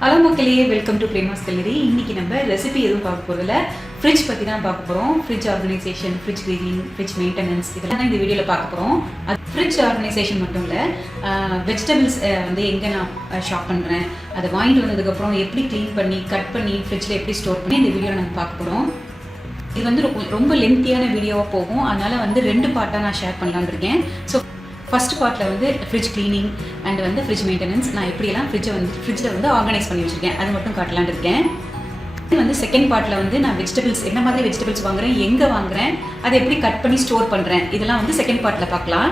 Hello மக்களே, welcome to Prema's கல்லூரி. இன்னைக்கு நம்ம ரெசிபி எதுவும் பார்க்க போகிறதில்ல, ஃப்ரிட்ஜ் பற்றி தான் பார்க்க போகிறோம். Fridge organisation, fridge cleaning, fridge maintenance இதெல்லாம் தான் இந்த வீடியோவில் பார்க்க போகிறோம். அது ஃப்ரிட்ஜ் ஆர்கனைசேஷன் மட்டும் இல்லை, வெஜிடபிள்ஸ் வந்து எங்கே நான் ஷாப் பண்ணுறேன், அதை வாங்கிட்டு வந்ததுக்கப்புறம் எப்படி க்ளீன் பண்ணி கட் பண்ணி ஃப்ரிட்ஜில் எப்படி ஸ்டோர் பண்ணி இந்த வீடியோவில் நம்ம பார்க்க போகிறோம். இது வந்து ரொம்ப லென்த்தியான வீடியோவாக போகும், அதனால் வந்து 2 பார்ட்டாக நான் ஷேர் பண்ணலான்னு இருக்கேன். ஸோ ஃபர்ஸ்ட் பார்ட்டில் வந்து ஃப்ரிட்ஜ் க்ளீனிங் அண்ட் வந்து ஃப்ரிட்ஜ் மெயின்டெனன்ஸ், நான் எப்படியெல்லாம் ஃப்ரிட்ஜில் வந்து ஆர்கனைஸ் பண்ணி வச்சுருக்கேன் அது மட்டும் காட்டலான்னு இருக்கேன். இது வந்து செகண்ட் பார்ட்டில் வந்து நான் வெஜிடபிள்ஸ் என்ன மாதிரி வெஜிடபிள்ஸ் வாங்குறேன், எங்கே வாங்குறேன், அதை எப்படி கட் பண்ணி ஸ்டோர் பண்ணுறேன், இதெல்லாம் வந்து செகண்ட் பார்ட்டில் பார்க்கலாம்.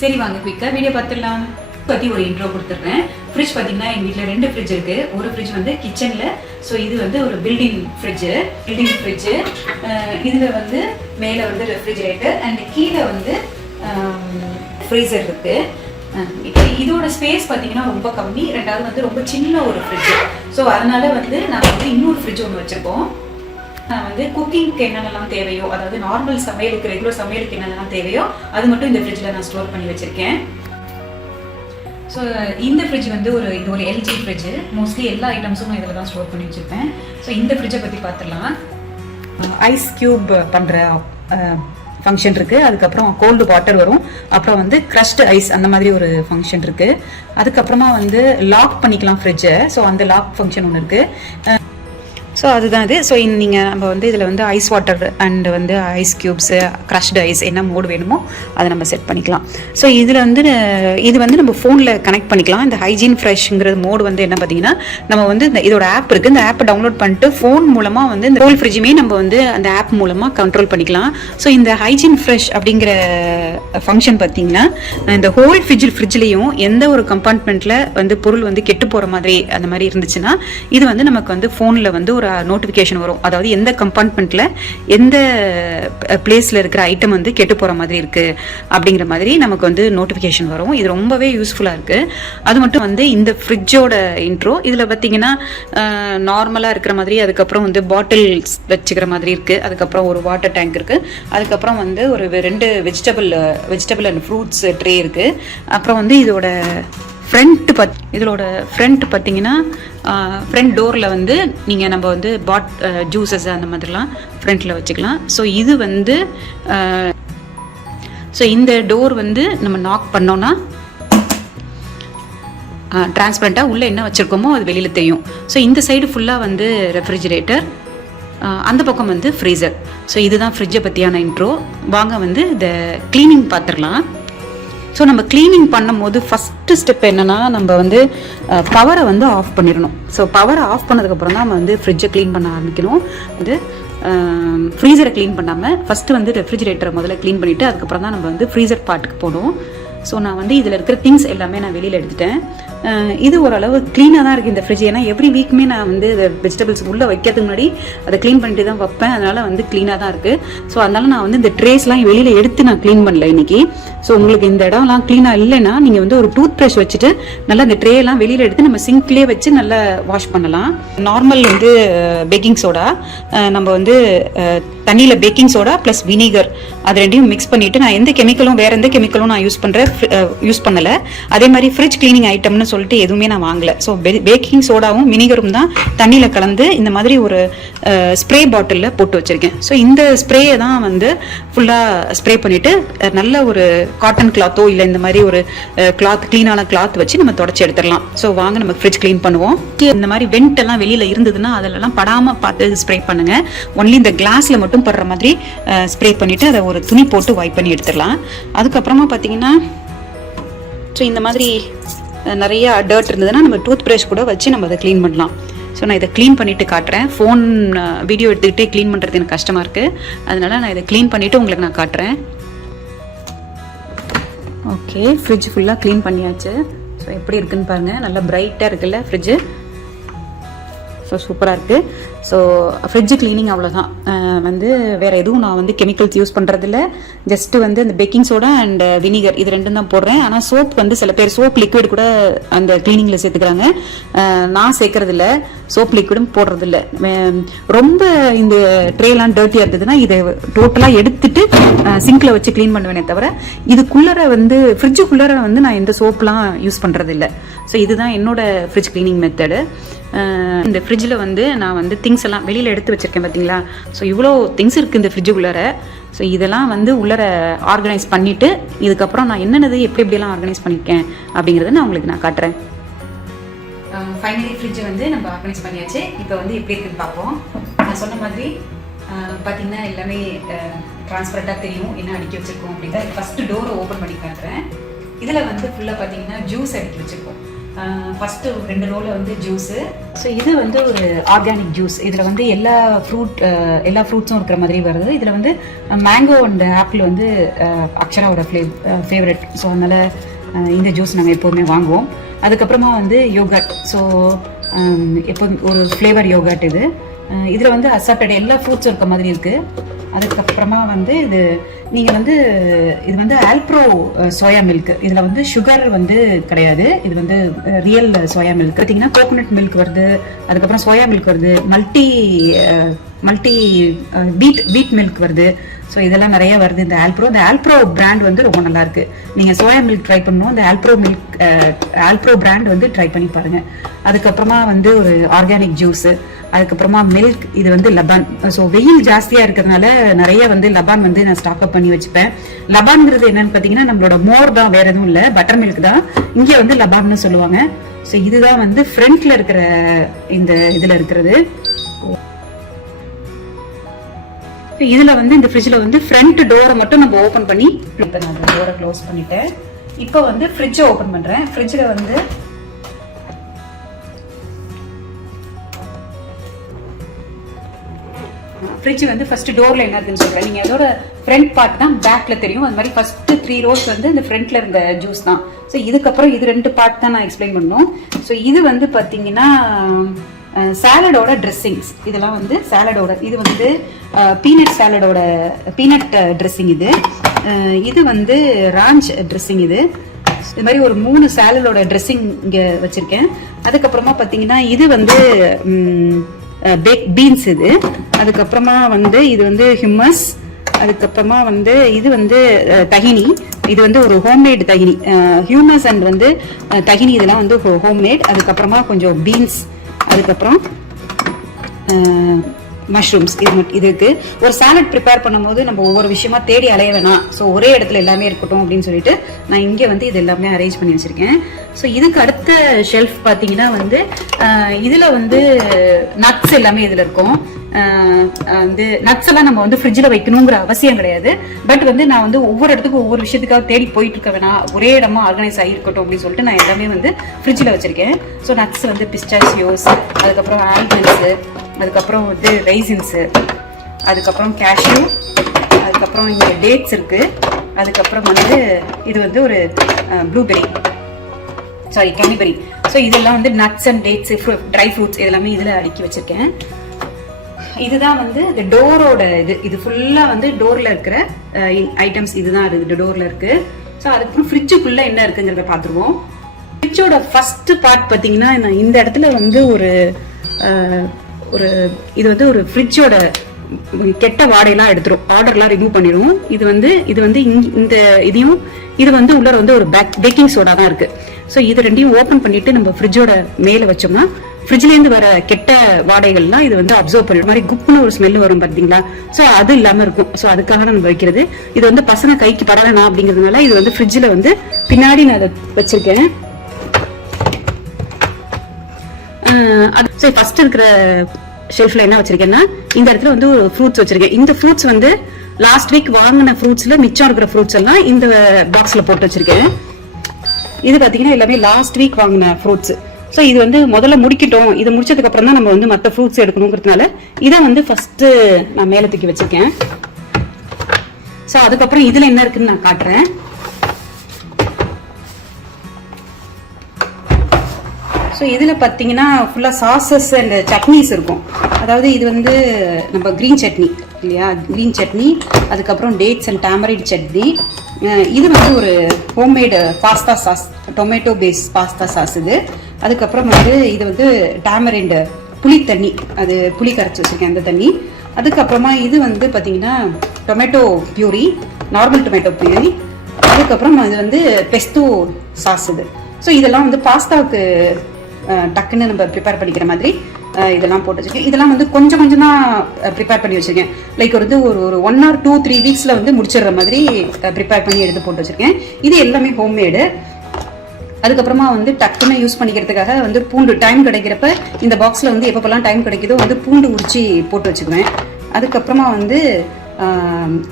சரி வாங்க குயிக்காக வீடியோ பார்த்துடலாம். பற்றி ஒரு இன்ட்ரோ கொடுத்துட்றேன். ஃப்ரிட்ஜ் பார்த்தீங்கன்னா எங்கள் வீட்டில் 2 ஃப்ரிட்ஜ் இருக்குது. ஒரு ஃப்ரிட்ஜ் வந்து கிச்சனில், ஸோ இது வந்து ஒரு பில்டிங் ஃப்ரிட்ஜு. இதில் வந்து மேலே வந்து ரெஃப்ரிஜரேட்டர் அண்ட் கீழே வந்து ஃப்ரீசர் இருக்குது. இப்போ இதோட ஸ்பேஸ் பார்த்தீங்கன்னா ரொம்ப கம்மி, ரெண்டாவது வந்து ரொம்ப சின்ன ஒரு ஃப்ரிட்ஜு. ஸோ அதனால வந்து நான் வந்து இன்னொரு ஃப்ரிட்ஜ் ஒன்று வச்சுருக்கோம். நான் வந்து குக்கிங்க்கு என்னென்னலாம் தேவையோ, அதாவது நார்மல் சமையலுக்கு ரெகுலர் சமையலுக்கு என்னென்னலாம் தேவையோ அது மட்டும் இந்த ஃப்ரிட்ஜில் நான் ஸ்டோர் பண்ணி வச்சுருக்கேன். ஸோ இந்த ஃப்ரிட்ஜ் வந்து இது ஒரு எல்ஜி ஃப்ரிட்ஜு. மோஸ்ட்லி எல்லா ஐட்டம்ஸும் நான் இதில் தான் ஸ்டோர் பண்ணி வச்சுருப்பேன். ஸோ இந்த ஃப்ரிட்ஜை பற்றி பார்த்துடலாம். ஐஸ் க்யூப் பண்ணுற ஃபங்க்ஷன் இருக்குது, அதுக்கப்புறம் கோல்டு வாட்டர் வரும், அப்புறம் வந்து க்ரஷ்டு ஐஸ் அந்த மாதிரி ஒரு ஃபங்க்ஷன் இருக்குது. அதுக்கப்புறமா வந்து லாக் பண்ணிக்கலாம் ஃப்ரிட்ஜை. ஸோ அந்த லாக் ஃபங்க்ஷன் ஒன்று இருக்குது. ஸோ அதுதான் இது. ஸோ நீங்கள் நம்ம வந்து இதில் வந்து ஐஸ் வாட்டர் அண்ட் வந்து ஐஸ் க்யூப்ஸு, க்ரஷ்டு ஐஸ் என்ன மோடு வேணுமோ அதை நம்ம செட் பண்ணிக்கலாம். ஸோ இதில் வந்து இது வந்து நம்ம ஃபோனில் கனெக்ட் பண்ணிக்கலாம். இந்த ஹைஜீன் ஃப்ரெஷ்ங்கிற மோடு வந்து என்ன பார்த்தீங்கன்னா, நம்ம வந்து இதோட ஆப் இருக்குது, இந்த ஆப்பை டவுன்லோட் பண்ணிட்டு ஃபோன் மூலமாக வந்து இந்த ஹோல் ஃப்ரிட்ஜுமே நம்ம வந்து அந்த ஆப் மூலமாக கண்ட்ரோல் பண்ணிக்கலாம். ஸோ இந்த ஹைஜீன் ஃப்ரெஷ் அப்படிங்கிற ஃபங்க்ஷன் பார்த்தீங்கன்னா, இந்த ஹோல் ஃப்ரிட்ஜ்லேயும் எந்த ஒரு கம்பார்ட்மெண்ட்டில் வந்து பொருள் வந்து கெட்டு போகிற மாதிரி அந்த மாதிரி இருந்துச்சுன்னா, இது வந்து நமக்கு வந்து ஃபோனில் வந்து ஒரு நோட்டிஃபிகேஷன் வரும். அதாவது எந்த கம்பார்ட்மெண்ட்ல எந்த பிளேஸ்ல இருக்கிற ஐட்டம் வந்து கெட்டு போற மாதிரி இருக்கு அப்படிங்கிற மாதிரி நமக்கு வந்து நோட்டிஃபிகேஷன் வரும். இது ரொம்பவே யூஸ்ஃபுல்லா இருக்கு. அது மட்டும் வந்து இந்த ஃப்ரிட்ஜோட இன்ட்ரோ இதுல பார்த்தீங்கன்னா நார்மலா இருக்கிற மாதிரி, அதுக்கப்புறம் வந்து பாட்டில்ஸ் வச்சுக்கிற மாதிரி இருக்கு, அதுக்கப்புறம் ஒரு வாட்டர் டேங்க் இருக்கு, அதுக்கப்புறம் வந்து ஒரு 2 வெஜிடபிள் அண்ட் ஃப்ரூட்ஸ் ட்ரே இருக்கு. அப்புறம் வந்து இதோட ஃப்ரண்ட் பார்த்தீங்கன்னா ஃப்ரண்ட் டோரில் வந்து நீங்கள் நம்ம வந்து ஜூஸஸ் அந்த மாதிரிலாம் ஃப்ரண்ட்டில் வச்சுக்கலாம். ஸோ இது வந்து இந்த டோர் வந்து நம்ம நாக் பண்ணோன்னா டிரான்ஸ்பரண்ட்டாக உள்ளே என்ன வச்சுருக்கோமோ அது வெளியில் தெரியும். ஸோ இந்த சைடு ஃபுல்லாக வந்து ரெஃப்ரிஜரேட்டர், அந்த பக்கம் வந்து ஃப்ரீசர். ஸோ இதுதான் ஃப்ரிட்ஜை பற்றியான இன்ட்ரோ. வாங்க வந்து இந்த க்ளீனிங் பார்த்துடலாம். ஸோ நம்ம க்ளீனிங் பண்ணும்போது ஃபஸ்ட்டு ஸ்டெப் என்னென்னா, நம்ம வந்து பவரை வந்து ஆஃப் பண்ணிடணும். ஸோ பவரை ஆஃப் பண்ணதுக்கப்புறம் தான் நம்ம வந்து ஃப்ரிட்ஜை க்ளீன் பண்ண ஆரம்பிக்கணும். வந்து ஃப்ரீசரை க்ளீன் பண்ணாமல் ஃபஸ்ட்டு வந்து ரெஃப்ரிஜரேட்டரை முதல்ல க்ளீன் பண்ணிவிட்டு அதுக்கப்புறம் தான் நம்ம வந்து ஃப்ரீசர் பார்ட்டுக்கு போகணும். ஸோ நான் வந்து இதில் இருக்கிற திங்ஸ் எல்லாமே நான் வெளியில் எடுத்துட்டேன். இது ஓரளவு க்ளீனாக தான் இருக்குது இந்த ஃப்ரிட்ஜ். ஏன்னா எவ்ரி வீக்குமே நான் வந்து வெஜிடபிள்ஸ் உள்ளே வைக்கிறதுக்கு முன்னாடி அதை க்ளீன் பண்ணிட்டு தான் வைப்பேன். அதனால் வந்து க்ளீனாக தான் இருக்குது. ஸோ அதனால் நான் வந்து இந்த ட்ரேஸ்லாம் வெளியில் எடுத்து நான் க்ளீன் பண்ணல இன்றைக்கி. ஸோ உங்களுக்கு இந்த இடம்லாம் க்ளீனாக இல்லைன்னா நீங்கள் வந்து ஒரு டூத் ப்ரஷ் வச்சுட்டு நல்லா இந்த ட்ரேலாம் வெளியில் எடுத்து நம்ம சிங்க்லேயே வச்சு நல்லா வாஷ் பண்ணலாம். நார்மல் வந்து பேக்கிங் சோடா, நம்ம வந்து தண்ணியில் பேக்கிங் சோடா ப்ளஸ் வினிகர் அது ரெண்டையும் மிக்ஸ் பண்ணிவிட்டு, நான் வேறு எந்த கெமிக்கலும் நான் யூஸ் பண்ணலை. அதே மாதிரி ஃப்ரிட்ஜ் கிளீனிங் ஐட்டம்னு சொல்லிட்டு எதுவுமே நான் வாங்கலை. ஸோ பேக்கிங் சோடாவும் வினிகரும் தான் தண்ணியில் கலந்து இந்த மாதிரி ஒரு ஸ்ப்ரே பாட்டிலில் போட்டு வச்சுருக்கேன். ஸோ இந்த ஸ்ப்ரேயை தான் வந்து ஃபுல்லாக ஸ்ப்ரே பண்ணிவிட்டு நல்ல ஒரு காட்டன் கிளாத்தோ இல்லை இந்த மாதிரி ஒரு க்ளீனான கிளாத் வச்சு நம்ம தொடச்சி எடுத்துடலாம். ஸோ வாங்க நம்ம ஃப்ரிட்ஜ் க்ளீன் பண்ணுவோம். இந்த மாதிரி வெண்ட் எல்லாம் வெளியில் இருந்ததுன்னா அதெல்லாம் படாமல் பார்த்து ஸ்ப்ரே பண்ணுங்கள். ஒன்லி இந்த கிளாஸில் மட்டும் படுற மாதிரி ஸ்ப்ரே பண்ணிவிட்டு அதை ஒரு துணி போட்டு வைப் பண்ணி எடுத்துடலாம். அதுக்கப்புறமா பார்த்தீங்கன்னா, ஸோ இந்த மாதிரி நிறைய டர்ட் இருந்ததுன்னா நம்ம டூத் ப்ரஷ் கூட வச்சு நம்ம அதை க்ளீன் பண்ணலாம். ஸோ நான் இதை க்ளீன் பண்ணிவிட்டு காட்டுறேன். ஃபோன் வீடியோ எடுத்துக்கிட்டே க்ளீன் பண்ணுறது எனக்கு கஷ்டமாக இருக்குது, அதனால் நான் இதை க்ளீன் பண்ணிவிட்டு உங்களுக்கு நான் காட்டுறேன். ஓகே, ஃப்ரிட்ஜ் ஃபுல்லாக க்ளீன் பண்ணியாச்சு. ஸோ எப்படி இருக்குன்னு பாருங்கள், நல்லா பிரைட்டாக இருக்குல்ல ஃப்ரிட்ஜு. ஸோ சூப்பராக இருக்குது. ஸோ ஃப்ரிட்ஜ் க்ளீனிங் அவ்வளோதான். வந்து வேறு எதுவும் நான் வந்து கெமிக்கல்ஸ் யூஸ் பண்ணுறதில்ல. ஜஸ்ட்டு வந்து இந்த பேக்கிங் சோடா அண்ட் வினிகர் இது ரெண்டும் தான் போடுறேன். ஆனால் சோப் வந்து சில பேர் சோப் லிக்விட் கூட அந்த க்ளீனிங்கில் சேர்த்துக்கிறாங்க. நான் சேர்க்கறதில்ல, சோப் லிக்விடும் போடுறதில்ல. ரொம்ப இந்த ட்ரேலாம் டர்ட்டியாக இருந்ததுன்னா இதை டோட்டலாக எடுத்துட்டு சிங்கில் வச்சு க்ளீன் பண்ணுவேனே தவிர இதுக்குள்ளே வந்து ஃப்ரிட்ஜுக்குள்ளே வந்து நான் எந்த சோப்லாம் யூஸ் பண்ணுறதில்ல. ஸோ இதுதான் என்னோட ஃப்ரிட்ஜ் க்ளீனிங் மெத்தடு. இந்த ஃப்ரிட்ஜில் வந்து நான் வந்து திங்ஸ் எல்லாம் வெளியில் எடுத்து வச்சுருக்கேன் பார்த்தீங்களா. ஸோ இவ்வளோ திங்ஸ் இருக்குது இந்த ஃப்ரிட்ஜுக்குள்ளார. ஸோ இதெல்லாம் வந்து உள்ளர ஆர்கனைஸ் பண்ணிவிட்டு இதுக்கப்புறம் நான் என்னென்னது எப்படியெல்லாம் ஆர்கனைஸ் பண்ணியிருக்கேன் அப்படிங்கிறத நான் உங்களுக்கு நான் காட்டுறேன். ஃபைனலி ஃப்ரிட்ஜை வந்து நம்ம ஆர்கனைஸ் பண்ணியாச்சு. இப்போ வந்து எப்படி இருக்குன்னு பார்ப்போம். நான் சொன்ன மாதிரி பார்த்தீங்கன்னா எல்லாமே ட்ரான்ஸ்பரண்ட்டாக தெரியும் என்ன அடுக்கி வச்சுருக்கோம் அப்படிங்கிறத. ஃபஸ்ட்டு டோரை ஓப்பன் பண்ணி காட்டுறேன். இதில் வந்து ஃபுல்லாக பார்த்தீங்கன்னா ஜூஸ் அடுக்கி வச்சுருக்கோம். ஃபஸ்ட்டு 2 ரோவில் வந்து ஜூஸு. ஸோ இது வந்து ஒரு ஆர்கானிக் ஜூஸ். இதில் வந்து எல்லா ஃப்ரூட்ஸும் இருக்கிற மாதிரி வருது. இதில் வந்து மேங்கோ அண்ட் ஆப்பிள் வந்து அக்ஷராவோட ஃபேவரட். ஸோ அதனால் இந்த ஜூஸ் நம்ம எப்போதுமே வாங்குவோம். அதுக்கப்புறமா வந்து யோகட். ஸோ எப்போதும் ஒரு ஃப்ளேவர் யோகட் இது. இதில் வந்து அசார்ட்டட் எல்லா ஃப்ரூட்ஸும் இருக்க மாதிரி இருக்குது. அதுக்கப்புறமா வந்து நீங்கள் வந்து இது வந்து ஆல்ப்ரோ சோயா மில்க். இதில் வந்து சுகர் வந்து கிடையாது. இது வந்து ரியல் சோயா மில்க். பார்த்தீங்கன்னா கோகோனட் மில்க் வருது, அதுக்கப்புறம் சோயா மில்க் வருது, மல்டி வீட் மில்க் வருது. ஸோ இதெல்லாம் நிறைய வருது இந்த ஆல்ப்ரோ பிராண்ட் வந்து ரொம்ப நல்லா இருக்கு. நீங்கள் சோயா மில்க் ட்ரை பண்ணணும், இந்த ஆல்ப்ரோ பிராண்ட் வந்து ட்ரை பண்ணி பாருங்க. அதுக்கப்புறமா வந்து ஒரு ஆர்கானிக் ஜூஸு, அதுக்கப்புறமா மில்க். இது வந்து லபான். ஸோ வெயில் ஜாஸ்தியாக இருக்கிறதுனால நிறைய வந்து லபான் வந்து நான் ஸ்டாக் அப் பண்ணி வச்சுப்பேன். லபான்ங்கிறது என்னன்னு பார்த்தீங்கன்னா நம்மளோட மோர் தான், வேற எதுவும் இல்லை, பட்டர் மில்க் தான். இங்கே வந்து லபான்னு சொல்லுவாங்க. ஸோ இதுதான் வந்து ஃப்ரண்ட்ல இருக்கிற இந்த இதில் இருக்கிறது. இதுல வந்து இந்த ஃப்ரிட்ஜில் வந்து ஃப்ரண்ட் டோரை மட்டும் நம்ம ஓப்பன் பண்ணி, இப்போ நான் டோரை க்ளோஸ் பண்ணிட்டேன். இப்போ வந்து ஃப்ரிட்ஜை ஓப்பன் பண்றேன். ஃப்ரிட்ஜில் வந்து ஃப்ரிட்ஜ் வந்து ஃபர்ஸ்ட் டோர்ல என்ன இருக்குன்னு சொல்றேன். நீங்க அதோட ஃப்ரண்ட் பார்ட் தான் பேக்ல தெரியும். அது மாதிரி ஃபர்ஸ்ட் 3 ரோஸ் வந்து இந்த ஃப்ரண்ட்ல இருந்த ஜூஸ் தான். ஸோ இதுக்கப்புறம் இது 2 பார்ட் தான் நான் எக்ஸ்பிளைன் பண்ணணும். ஸோ இது வந்து பார்த்தீங்கன்னா சாலடோட ட்ரெஸ்ஸிங்ஸ். இதெல்லாம் வந்து சாலடோட, இது வந்து பீனட் சாலடோட பீனட் ட்ரெஸ்ஸிங். இது வந்து ராஞ்ச் ட்ரெஸ்ஸிங். இது மாதிரி ஒரு 3 சாலடோட ட்ரெஸ்ஸிங் இங்கே வச்சிருக்கேன். அதுக்கப்புறமா பார்த்தீங்கன்னா இது வந்து பீன்ஸ். இது அதுக்கப்புறமா வந்து இது வந்து ஹிம்மஸ். அதுக்கப்புறமா வந்து இது வந்து தகினி. இது வந்து ஒரு ஹோம்மேட் தகினி. ஹியூமஸ் அண்ட் வந்து தகினி இதெல்லாம் வந்து ஹோம்மேட். அதுக்கப்புறமா கொஞ்சம் பீன்ஸ், அதுக்கப்புறம் மஷ்ரூம்ஸ். இதுக்கு ஒரு சாலட் ப்ரிப்பேர் பண்ணும்போது நம்ம ஒவ்வொரு விஷயமா தேடி அலைய வேணாம். ஸோ ஒரே இடத்துல எல்லாமே இருக்கட்டும் அப்படின்னு சொல்லிட்டு நான் இங்கே வந்து இது எல்லாமே அரேஞ்ச் பண்ணி வச்சிருக்கேன். ஸோ இதுக்கு அடுத்த ஷெல்ஃப் பார்த்தீங்கன்னா வந்து இதில் வந்து நட்ஸ் எல்லாமே இதில் இருக்கும். வந்து நட்ஸ் எல்லாம் நம்ம வந்து ஃப்ரிட்ஜில் வைக்கணுங்கிற அவசியம் கிடையாது. பட் வந்து நான் வந்து ஒவ்வொரு இடத்துக்கும் ஒவ்வொரு விஷயத்துக்காக தேடி போயிட்டு இருக்க வேணாம், ஒரே இடமா ஆர்கனைஸ் ஆகிருக்கட்டும் அப்படின்னு சொல்லிட்டு நான் எல்லாமே வந்து ஃப்ரிட்ஜில் வச்சிருக்கேன். ஸோ நட்ஸ் வந்து பிஸ்டாச்சியோஸ், அதுக்கப்புறம் ஆல்மண்ட்ஸு, அதுக்கப்புறம் வந்து ரைசின்ஸு, அதுக்கப்புறம் கேஷ்யூ, அதுக்கப்புறம் இங்கே டேட்ஸ் இருக்கு. அதுக்கப்புறம் வந்து இது வந்து ஒரு ப்ளூபெரி, சாரி கேனிபெரி. ஸோ இதெல்லாம் வந்து nuts and dads, dry fruits இதெல்லாமே இதில் அடுக்கி வச்சிருக்கேன். இதுதான் வந்து இந்த டோரோட இது ஃபுல்லாக வந்து டோரில் இருக்கிற ஐட்டம்ஸ். இதுதான் இது டோரில் இருக்கு. ஸோ அதுக்கப்புறம் ஃப்ரிட்ஜுக்குள்ளே என்ன இருக்குங்கிறத பார்த்துருவோம். ஃப்ரிட்ஜோட ஃபர்ஸ்ட் பார்ட் பார்த்தீங்கன்னா இந்த இடத்துல வந்து ஒரு இது வந்து ஒரு ஃப்ரிட்ஜோட கெட்ட வாடையெல்லாம் எடுத்துரும், ஆர்டர்லாம் ரிமூவ் பண்ணிடும். இது வந்து இந்த இதையும் இது வந்து உள்ள வந்து ஒரு பேக்கிங் சோடா தான் இருக்கு. ஸோ இது ரெண்டையும் ஓப்பன் பண்ணிட்டு நம்ம ஃப்ரிட்ஜோட மேலே வச்சோம்னா ஃப்ரிட்ஜ்லேருந்து வர கெட்ட வாடைகள்லாம் இது வந்து அப்சர்வ் பண்ணிடும். மாதிரி குப்புன்னு ஒரு ஸ்மெல் வரும் பார்த்தீங்களா. ஸோ அது இல்லாமல் இருக்கும். ஸோ அதுக்காக நம்ம வைக்கிறது. இது வந்து பசங்க கைக்கு பரவனா அப்படிங்கிறதுனால இது வந்து ஃப்ரிட்ஜில் வந்து பின்னாடி நான் அதை வச்சிருக்கேன். ஃபர்ஸ்ட் இருக்கிற ஷெல்ஃப்ல என்ன வச்சிருக்கேன்னா இந்த இடத்துல வந்து ஒரு ஃப்ரூட்ஸ் வச்சிருக்கேன். இந்த ஃப்ரூட்ஸ் வந்து லாஸ்ட் வீக் வாங்கின ஃப்ரூட்ஸ்ல மிச்சம் இருக்கிற ஃப்ரூட்ஸ் எல்லாம் இந்த பாக்ஸ்ல போட்டு வச்சிருக்கேன். இது பாத்தீங்கன்னா எல்லாமே லாஸ்ட் வீக் வாங்கின ஃப்ரூட்ஸ். ஸோ இது வந்து முதல்ல முடிக்கட்டும், இது முடிச்சதுக்கு அப்புறம் தான் நம்ம வந்து மற்ற ஃப்ரூட்ஸ் எடுக்கணுங்கிறதுனால இதை வந்து ஃபர்ஸ்ட் நான் மேலே தூக்கி வச்சிருக்கேன். ஸோ அதுக்கப்புறம் இதுல என்ன இருக்குன்னு நான் காட்டுறேன். ஸோ இதில் பார்த்தீங்கன்னா ஃபுல்லாக சாசஸ் அண்ட் சட்னிஸ் இருக்கும். அதாவது இது வந்து நம்ம க்ரீன் சட்னி இல்லையா, க்ரீன் சட்னி, அதுக்கப்புறம் டேட்ஸ் அண்ட் டேமரிட் சட்னி. இது வந்து ஒரு homemade pasta sauce, tomato base pasta sauce இது. அதுக்கப்புறம் வந்து இது வந்து டேமரிண்ட் புளி தண்ணி, அது புளி கரைச்சி வச்சுருக்கேன் அந்த தண்ணி. அதுக்கப்புறமா இது வந்து பார்த்தீங்கன்னா டொமேட்டோ பியூரி, நார்மல் டொமேட்டோ பியூரி. அதுக்கப்புறம் இது வந்து பெஸ்தோ சாஸ் இது. ஸோ இதெல்லாம் வந்து பாஸ்தாவுக்கு டக்குன்னு நம்ம ப்ரிப்பேர் பண்ணிக்கிற மாதிரி இதெல்லாம் போட்டு வச்சுருக்கேன். இதெல்லாம் வந்து கொஞ்சம் கொஞ்சம் தான் ப்ரிப்பேர் பண்ணி வச்சுருக்கேன். லைக் வந்து ஒரு 1 or 2-3 வீக்ஸில் வந்து முடிச்சிடுற மாதிரி ப்ரிப்பேர் பண்ணி எடுத்து போட்டு வச்சுருக்கேன். இது எல்லாமே ஹோம்மேடு. அதுக்கப்புறமா வந்து டக்குன்னு யூஸ் பண்ணிக்கிறதுக்காக வந்து பூண்டு டைம் கிடைக்கிறப்ப இந்த பாக்ஸில் வந்து எப்பப்பெல்லாம் டைம் கிடைக்குதோ வந்து பூண்டு உரிச்சு போட்டு வச்சுக்குவேன். அதுக்கப்புறமா வந்து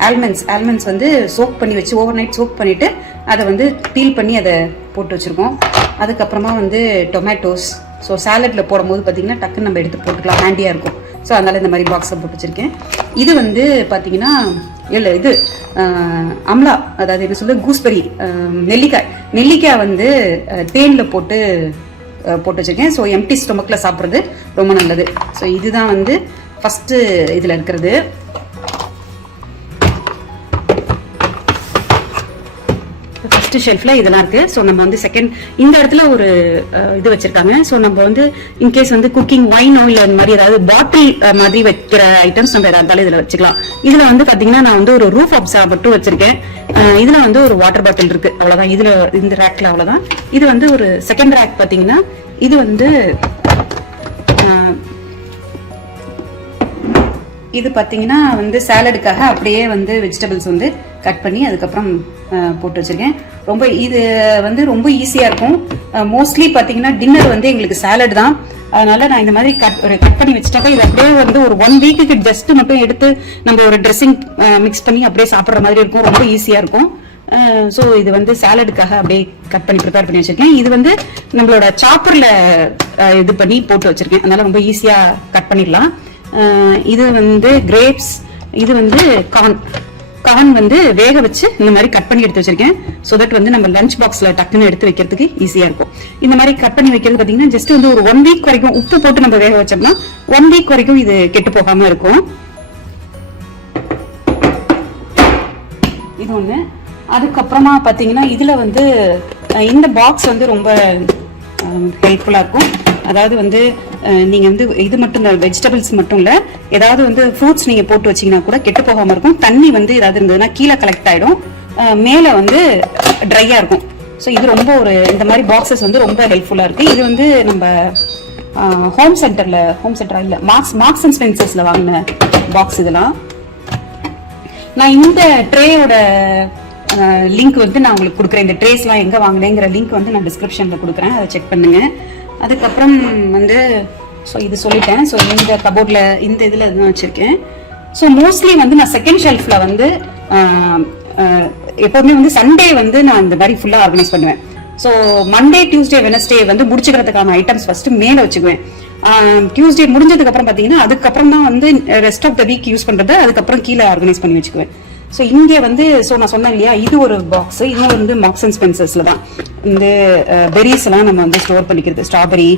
ஆல்மண்ட்ஸ் வந்து சோக் பண்ணி வச்சு ஓவர் நைட் சோக் பண்ணிவிட்டு அதை வந்து பீல் பண்ணி அதை போட்டு வச்சுருக்கோம். அதுக்கப்புறமா வந்து டொமேட்டோஸ், ஸோ சாலட்டில் போடும்போது பார்த்திங்கன்னா டக்குன்னு நம்ம எடுத்து போட்டுக்கலாம், ஹேண்டியாக இருக்கும். ஸோ அதனால் இந்த மாதிரி பாக்ஸில் போட்டு வச்சுருக்கேன். இது வந்து பார்த்திங்கன்னா இல்லை இது அம்லா, அதாவது என்ன சொல்ல கூஸ்பெரி, நெல்லிக்காய் வந்து தேனில் போட்டு வச்சுருக்கேன். ஸோ எம்டி ஸ்டொமக்கில் சாப்பிட்றது ரொம்ப நல்லது. ஸோ இதுதான் வந்து ஃபஸ்ட்டு இதில் இருக்கிறது. ஃபர்ஸ்ட் ஷெல்ஃப்ல இதெல்லாம் இருக்கு. ஸோ நம்ம வந்து செகண்ட் இந்த இடத்துல ஒரு இது வச்சிருக்காங்க. ஸோ நம்ம வந்து இன்கேஸ் வந்து குக்கிங் வைன் ஆயில் அந்த மாதிரி ஏதாவது பாட்டில் மாதிரி வைக்கிற ஐட்டம்ஸ் நம்ம எதா இருந்தாலும் இதுல வச்சுக்கலாம். இதுல வந்து பாத்தீங்கன்னா நான் வந்து ஒரு ரூஃப் ஆப்ஸா மட்டும் வச்சிருக்கேன். இதுல வந்து ஒரு வாட்டர் பாட்டில் இருக்கு, அவ்வளவுதான். இதுல இந்த ரேக்ல அவ்வளவுதான். இது வந்து ஒரு செகண்ட் ரேக் பாத்தீங்கன்னா இது வந்து இது பார்த்தீங்கன்னா வந்து சாலடுக்காக அப்படியே வந்து வெஜிடபிள்ஸ் வந்து கட் பண்ணி அதுக்கப்புறம் போட்டு வச்சுருக்கேன். இது வந்து ரொம்ப ஈஸியாக இருக்கும். மோஸ்ட்லி பார்த்தீங்கன்னா டின்னர் வந்து எங்களுக்கு சாலட் தான். அதனால நான் இந்த மாதிரி கட் பண்ணி வச்சுட்டாக்கா இது அப்படியே வந்து ஒரு 1 வீக்குக்கு ஜஸ்ட் மட்டும் எடுத்து நம்ம ஒரு ட்ரெஸ்ஸிங் மிக்ஸ் பண்ணி அப்படியே சாப்பிட்ற மாதிரி இருக்கும். ரொம்ப ஈஸியாக இருக்கும். ஸோ இது வந்து சாலடுக்காக அப்படியே கட் பண்ணி ப்ரிப்பேர் பண்ணி வச்சிருக்கேன். இது வந்து நம்மளோட சாப்பரில் இது பண்ணி போட்டு வச்சிருக்கேன். அதனால ரொம்ப ஈஸியாக கட் பண்ணிடலாம். இது வந்து கிரேப்ஸ், இது வந்து கார்ன் வந்து வேக வச்சு இந்த மாதிரி கட் பண்ணி எடுத்து வச்சிருக்கேன். ஸோ தட் வந்து நம்ம லஞ்ச் பாக்ஸ்ல டக்குன்னு எடுத்து வைக்கிறதுக்கு ஈஸியா இருக்கும். இந்த மாதிரி கட் பண்ணி வைக்கிறது பாத்தீங்கன்னா ஜஸ்ட் வந்து ஒரு 1 வீக் வரைக்கும் உப்பு போட்டு நம்ம வேக வச்சோம்னா 1 வீக் வரைக்கும் இது கெட்டு போகாம இருக்கும். இது ஒண்ணு. அதுக்கப்புறமா பாத்தீங்கன்னா இதுல வந்து இந்த பாக்ஸ் வந்து ரொம்ப ஹெல்ப்ஃபுல்லா இருக்கும். அதாவது வந்து நீங்க வந்து இது மட்டும் இந்த வெஜிடபிள்ஸ் மட்டும் இல்ல, ஏதாவது வந்து ஃப்ரூட்ஸ் நீங்க போட்டு வச்சீங்கன்னா கூட கெட்டு போகாம இருக்கும். தண்ணி வந்து ஏதாவது இருந்ததுன்னா கீழே கலெக்ட் ஆயிடும், மேல வந்து ட்ரையா இருக்கும். ஸோ இது ரொம்ப இந்த மாதிரி பாக்ஸஸ் வந்து ரொம்ப ஹெல்ப்ஃபுல்லா இருக்கு. இது வந்து நம்ம ஹோம் சென்டரா இல்ல மார்க்ஸ் அண்ட் ஸ்பென்சர்ஸ்ல வாங்கின பாக்ஸ். இதெல்லாம் நான் இந்த ட்ரேயோட லிங்க் வந்து நான் உங்களுக்கு கொடுக்குறேன். இந்த ட்ரேஸ்லாம் எங்க வாங்கினேங்கிற லிங்க் வந்து நான் டிஸ்கிரிப்ஷன்ல கொடுக்குறேன், அதை செக் பண்ணுங்க. அதுக்கப்புறம் வந்து ஸோ இது சொல்லிட்டேன். ஸோ இந்த கபோர்டில் இந்த இதில் தான் வச்சுருக்கேன். ஸோ மோஸ்ட்லி வந்து நான் செகண்ட் ஷெல்ஃபில் வந்து எப்போதுமே வந்து சண்டே வந்து நான் இந்த மாதிரி ஃபுல்லாக ஆர்கனைஸ் பண்ணுவேன். ஸோ மண்டே டியூஸ்டே வெனஸ்டே வந்து முடிச்சுக்கிறதுக்கான ஐட்டம்ஸ் ஃபர்ஸ்ட் மேலே வச்சுக்குவேன். டியூஸ்டே முடிஞ்சதுக்கு அப்புறம் பார்த்தீங்கன்னா அதுக்கப்புறம் தான் வந்து rest of the week use பண்ணுறது, அதுக்கப்புறம் கீழே ஆர்கனைஸ் பண்ணி வச்சுக்குவேன். ஸோ இங்கே வந்து நான் சொன்னேன் இல்லையா, இது ஒரு பாக்ஸ். இன்னும் வந்து மார்க்ஸ் அண்ட் ஸ்பென்சர்ஸ்ல தான் இந்த பெரிஸ் எல்லாம் நம்ம வந்து ஸ்டோர் பண்ணிக்கிறது, ஸ்ட்ராபெரி,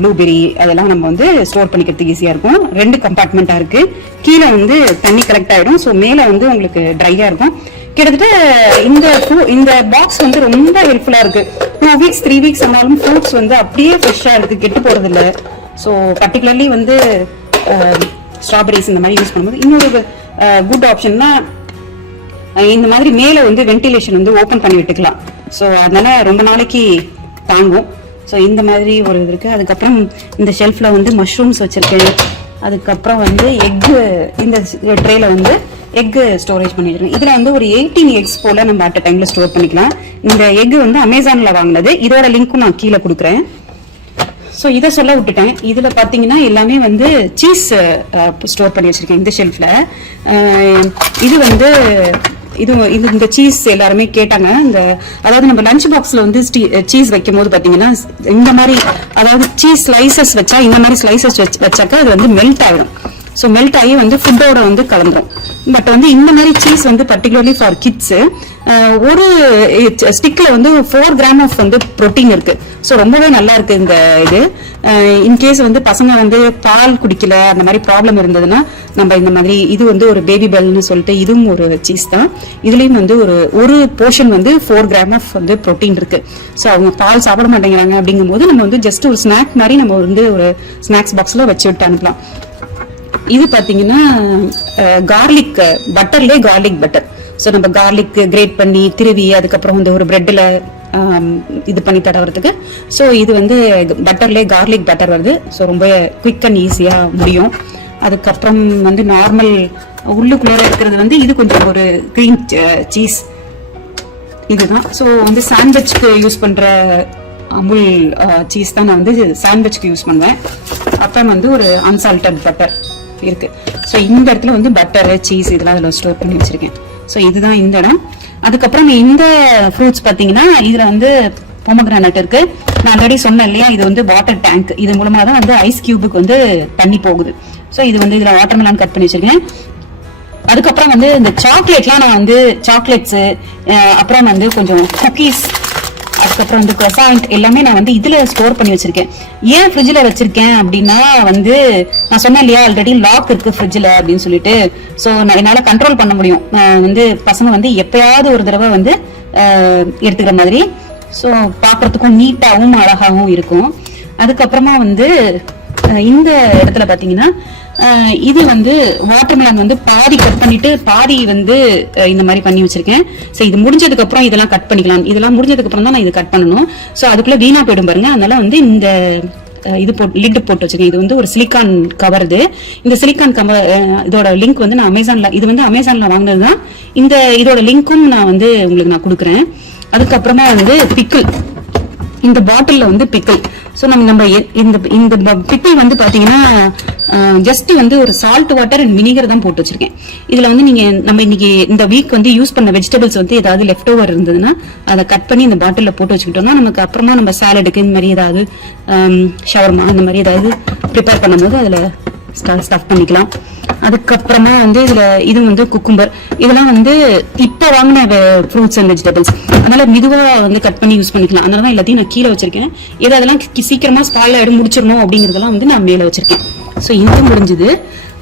ப்ளூபெரி அதெல்லாம் நம்ம வந்து ஸ்டோர் பண்ணிக்கிறதுக்கு ஈஸியா இருக்கும். 2 கம்பார்ட்மெண்டா இருக்கு. கீழே வந்து தண்ணி கலெக்ட் ஆயிடும். ஸோ மேலே வந்து உங்களுக்கு ட்ரையா இருக்கும். கிட்டத்தட்ட இந்த பாக்ஸ் வந்து ரொம்ப ஹெல்ப்ஃபுல்லா இருக்கு. 2 வீக்ஸ் 3 வீக்ஸ் ஆனாலும் ஃப்ரூட்ஸ் வந்து அப்படியே ஃப்ரெஷ்ஷா இருக்கு, கெட்டு போறது இல்லை. ஸோ பர்டிகுலர்லி வந்து ஸ்ட்ராபெரிஸ் இந்த மாதிரி யூஸ் பண்ணும்போது இன்னொரு குட் ஆப்ஷன்னா இந்த மாதிரி மேல வந்து வென்டிலேஷன் வந்து ஓபன் பண்ணி விட்டுக்கலாம். ஸோ அதனால ரொம்ப நாளைக்கு தாங்கும். ஸோ இந்த மாதிரி ஒரு இது இருக்கு. அதுக்கப்புறம் இந்த ஷெல்ஃப்ல வந்து மஷ்ரூம்ஸ் வச்சிருக்கேன். அதுக்கப்புறம் வந்து எக்கு, இந்த ட்ரேல வந்து எக்கு ஸ்டோரேஜ் பண்ணிருக்கேன். இதுல வந்து ஒரு 18 எக்ஸ் போல நம்ம அட் டைம்ல ஸ்டோர் பண்ணிக்கலாம். இந்த எக் வந்து அமேசான்ல வாங்கினது. இதோட லிங்க்கும் நான் கீழே கொடுக்குறேன். ஸோ இதை சொல்ல விட்டுட்டேன். இதில் பார்த்தீங்கன்னா எல்லாமே வந்து சீஸ் ஸ்டோர் பண்ணி வச்சிருக்கேன் இந்த ஷெல்ஃபில். இது வந்து இந்த சீஸ் எல்லாருமே கேட்டாங்க. அதாவது நம்ம லஞ்ச் பாக்ஸில் வந்து சீஸ் வைக்கும் போது பார்த்தீங்கன்னா இந்த மாதிரி, அதாவது சீஸ் ஸ்லைசஸ் வச்சா இந்த மாதிரி ஸ்லைசஸ் வச்சாக்கா அது வந்து மெல்ட் ஆகிடும். ஸோ மெல்ட் ஆகி வந்து ஃபுட்டோட வந்து கலந்துரும். பட் வந்து இந்த மாதிரி சீஸ் வந்து பர்டிகுலர்லி ஃபார் கிட்ஸ் ஒரு ஸ்டிக்ல வந்து 4 கிராம் ஆஃப் வந்து புரோட்டீன் இருக்கு. ஸோ ரொம்பவே நல்லா இருக்கு இந்த இது. இன்கேஸ் வந்து பசங்க வந்து பால் குடிக்கல அந்த மாதிரி ப்ராப்ளம் இருந்ததுன்னா நம்ம இந்த மாதிரி இது வந்து ஒரு பேபி பெல்னு சொல்லிட்டு இதுவும் ஒரு சீஸ் தான். இதுலயும் வந்து ஒரு போர்ஷன் வந்து 4 கிராம் ஆஃப் வந்து புரோட்டீன் இருக்கு. ஸோ அவங்க பால் சாப்பிட மாட்டேங்கிறாங்க அப்படிங்கும்போது நம்ம வந்து ஜஸ்ட் ஒரு ஸ்நாக் மாதிரி நம்ம வந்து ஒரு ஸ்நாக்ஸ் பாக்ஸ்ல வச்சு விட்டு அனுப்பலாம். இது பாத்தீங்கன்னா கார்லிக் பட்டர்லேயே கார்லிக் பட்டர். ஸோ நம்ம கார்லிக் கிரேட் பண்ணி திருவி அதுக்கப்புறம் வந்து ஒரு பிரெட்ல இது பண்ணி தடவுறதுக்கு. ஸோ இது வந்து பட்டர்லேயே கார்லிக் பட்டர் வருது. ஸோ ரொம்ப குயிக் அண்ட் ஈஸியா முடியும். அதுக்கப்புறம் வந்து நார்மல் உள்ளுக்குள்ளே இருக்கிறது வந்து இது கொஞ்சம் ஒரு கிரீன் சீஸ் இதுதான். ஸோ வந்து சாண்ட்விச்க்கு யூஸ் பண்ற அமுல் சீஸ் தான் நான் வந்து சாண்ட்விச்க்கு யூஸ் பண்ணுவேன். அப்புறம் வந்து ஒரு அன்சால்டட் பட்டர் இருக்கு. ஸோ இந்த இடத்துல வந்து பட்டர் சீஸ் இதெல்லாம் அதில் ஸ்டோர் பண்ணி வச்சிருக்கேன். ஸோ இதுதான் இந்த இடம். அதுக்கப்புறம் இந்த ஃப்ரூட்ஸ் பார்த்தீங்கன்னா இதுல வந்து பொமக்ரானட் இருக்கு. நான் ஆல்ரெடி சொன்னேன் இல்லையா, இது வந்து வாட்டர் டேங்க். இது மூலமா தான் வந்து ஐஸ் கியூபுக்கு வந்து தண்ணி போகுது. ஸோ இது வந்து இதுல வாட்டர் மெலான் கட் பண்ணி வச்சிருக்கேன். அதுக்கப்புறம் வந்து இந்த சாக்லேட்லாம் நான் வந்து சாக்லேட்ஸ் அப்புறம் வந்து கொஞ்சம் குக்கீஸ் அதுக்கப்புறம் வந்து croissant எல்லாமே நான் வந்து இதுல ஸ்டோர் பண்ணி வச்சிருக்கேன். ஏன் ஃப்ரிட்ஜ்ல வச்சிருக்கேன் அப்படின்னா வந்து நான் சொன்னேன் இல்லையா ஆல்ரெடி லாக் இருக்கு ஃப்ரிட்ஜ்ல அப்படின்னு சொல்லிட்டு. ஸோ என்னால கண்ட்ரோல் பண்ண முடியும். வந்து பசங்க வந்து எப்பயாவது ஒரு தடவை வந்து எடுத்துக்கிற மாதிரி. ஸோ பாக்குறதுக்கும் நீட்டாவும் அழகாவும் இருக்கும். அதுக்கப்புறமா வந்து இந்த இடத்துல பாத்தீங்கன்னா இது வந்து வாட்டர்மெலன் வந்து பாதி கட் பண்ணிட்டு பாதி வந்து இந்த மாதிரி பண்ணி வச்சிருக்கேன். ஸோ இது முடிஞ்சதுக்கு அப்புறம் இதெல்லாம் கட் பண்ணிக்கலாம். இதெல்லாம் முடிஞ்சதுக்கு அப்புறம் தான் நான் இது கட் பண்ணணும். ஸோ அதுக்குள்ள வீணா போயிடும் பாருங்க. அதனால வந்து இந்த இது லிட் போட்டு வச்சிருக்கேன். இது வந்து ஒரு சிலிக்கான் கவர். இந்த சிலிக்கான் கவர் இதோட லிங்க் வந்து நான் அமேசான்ல இது வந்து அமேசான்ல வாங்கினதுதான். இந்த இதோட லிங்க்கும் நான் வந்து உங்களுக்கு நான் கொடுக்குறேன். அதுக்கப்புறமா வந்து பிக்கிள். இந்த பாட்டில்ல வந்து பிக்கிள். ஸோ நம்ம இந்த பிக்கிள் வந்து பாத்தீங்கன்னா ஜஸ்ட் வந்து ஒரு சால்ட் வாட்டர் அண்ட் வினிகர் தான் போட்டு வச்சிருக்கேன். இதுல வந்து நம்ம இன்னைக்கு இந்த வீக் வந்து யூஸ் பண்ண வெஜிடபிள்ஸ் வந்து ஏதாவது லெஃப்ட் ஓவர் இருந்ததுன்னா அதை கட் பண்ணி இந்த பாட்டில்ல போட்டு வச்சுக்கிட்டோம்னா நமக்கு அப்புறமா நம்ம சாலடுக்கு இந்த மாதிரி ஏதாவது ஷவர்மா இந்த மாதிரி ஏதாவது ப்ரிப்பேர் பண்ணும்போது அதுல ஸ்டஃப் பண்ணிக்கலாம். அதுக்கப்புறமா வந்து இதுல இது வந்து குக்கும்பர். இதெல்லாம் வந்து இப்ப வாங்கின ஃப்ரூட்ஸ் அண்ட் வெஜிடபிள்ஸ். அதனால மெதுவா வந்து கட் பண்ணி யூஸ் பண்ணிக்கலாம். அதனாலதான் எல்லாத்தையும் நான் கீழே வச்சிருக்கேன். அதெல்லாம் சீக்கிரமா ஸ்பாயில் ஆயிடும் முடிச்சிடணும் அப்படிங்கறதெல்லாம் வந்து நான் மேல வச்சிருக்கேன். ஸோ இது முடிஞ்சது.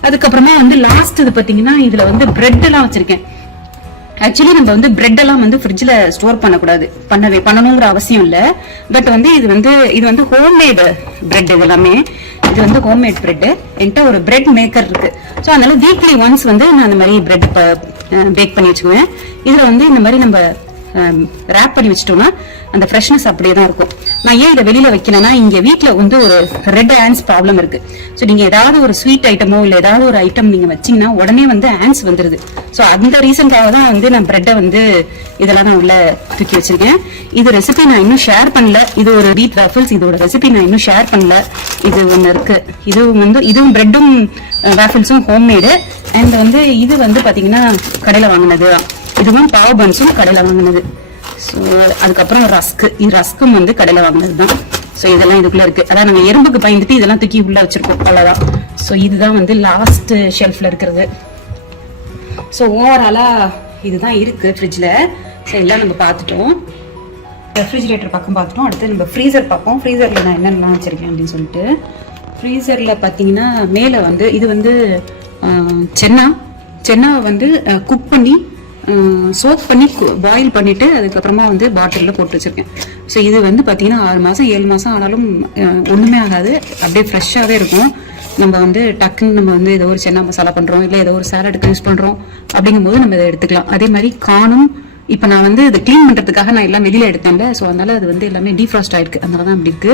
அதுக்கப்புறமா வந்து லாஸ்ட் இது பாத்தீங்கன்னா இதுல வந்து பிரெட் எல்லாம் வச்சிருக்கேன். ஆக்சுவலி நம்ம வந்து பிரெட் எல்லாம் வந்து ஃப்ரிட்ஜ்ல ஸ்டோர் பண்ணக்கூடாது, பண்ணணுங்கிற அவசியம் இல்ல. பட் வந்து இது வந்து ஹோம்மேட் பிரெட். இது எல்லாமே இது வந்து ஹோம்மேட் பிரெட். என்கிட்ட ஒரு பிரெட் மேக்கர் இருக்கு. ஸோ அதனால வீக்லி ஒன்ஸ் வந்து நான் இந்த மாதிரி பிரெட் பேக் பண்ணி வச்சுக்குவேன். இதுல வந்து இந்த மாதிரி நம்ம ரேப் பண்ணி வச்சிட்டோம்னா அந்த ஃப்ரெஷ்னஸ் அப்படியே தான் இருக்கும். நான் ஏன் இதை வெளியில வைக்கணும்னா இங்க வீட்டுல வந்து ஒரு ரெட் ஆன்ஸ் ப்ராப்ளம் இருக்கு. ஸோ நீங்க ஏதாவது ஒரு ஸ்வீட் ஐட்டமோ இல்ல ஏதாவது ஒரு ஐட்டம் நீங்க வச்சீங்கன்னா உடனே வந்து ஆன்ஸ் வந்துருது. ஸோ அந்த ரீசன்காக தான் வந்து நான் பிரெட்டை வந்து இதெல்லாம் நான் உள்ள தூக்கி வச்சிருக்கேன். இது ரெசிபி நான் இன்னும் ஷேர் பண்ணல. இது ஒரு வீட் வேஃபிள்ஸ். இதோட ரெசிபி நான் இன்னும் ஷேர் பண்ணல. இது ஒண்ணு இருக்கு. இதுவும் பிரெட்டும் வேஃபிள்ஸும் ஹோம்மேடு. அண்ட் வந்து இது வந்து பாத்தீங்கன்னா கடையில வாங்கினது. இதுவும் பாவ் பன்ஸும் கடையில வாங்கினது. ஸோ அதுக்கப்புறம் ரஸ்க்கும் வந்து கடையில வாங்கினது தான். ஸோ இதெல்லாம் இதுக்குள்ள இருக்கு. அதான் நாங்க எறும்புக்கு பயந்துட்டு இதெல்லாம் தூக்கி உள்ள வச்சிருக்கோம், அவ்வளவுதான். ஸோ இதுதான் வந்து லாஸ்ட் ஷெல்ஃப்ல இருக்கிறது. ஸோ ஓவராலா இதுதான் இருக்கு ஃப்ரிட்ஜ்ல. ஸோ எல்லாம் நம்ம பார்த்துட்டோம். ரெஃப்ரிஜிரேட்டர் பக்கம் பார்த்துட்டோம். அடுத்து நம்ம ஃப்ரீசர் பார்ப்போம். ஃப்ரீசர்ல நான் என்னென்னலாம் வச்சிருக்கேன் அப்படின்னு சொல்லிட்டு. ஃப்ரீசர்ல பார்த்தீங்கன்னா மேலே வந்து இது வந்து சென்னாவை வந்து குக் பண்ணி சோப் பண்ணி பாயில் பண்ணிட்டு அதுக்கப்புறமா வந்து பாட்டிலில் போட்டு வச்சிருக்கேன். ஸோ இது வந்து பார்த்தீங்கன்னா 6 மாதம் 7 மாதம் ஆனாலும் ஒன்றுமே ஆகாது, அப்படியே ஃப்ரெஷ்ஷாகவே இருக்கும். நம்ம வந்து டக்குன்னு நம்ம வந்து ஏதோ ஒரு சென்னா மசாலா பண்ணுறோம் இல்லை ஏதோ ஒரு சாலடுக்கு யூஸ் பண்ணுறோம் அப்படிங்கும்போது நம்ம இதை எடுத்துக்கலாம். அதே மாதிரி காணும் இப்போ நான் வந்து இதை க்ளீன் பண்ணுறதுக்காக நான் எல்லாம் வெளியில் எடுத்தேன்ல. ஸோ அதனால அது வந்து எல்லாமே டீஃப்ராஸ்ட் ஆயிருக்கு, அதனால தான் அப்படி இருக்கு.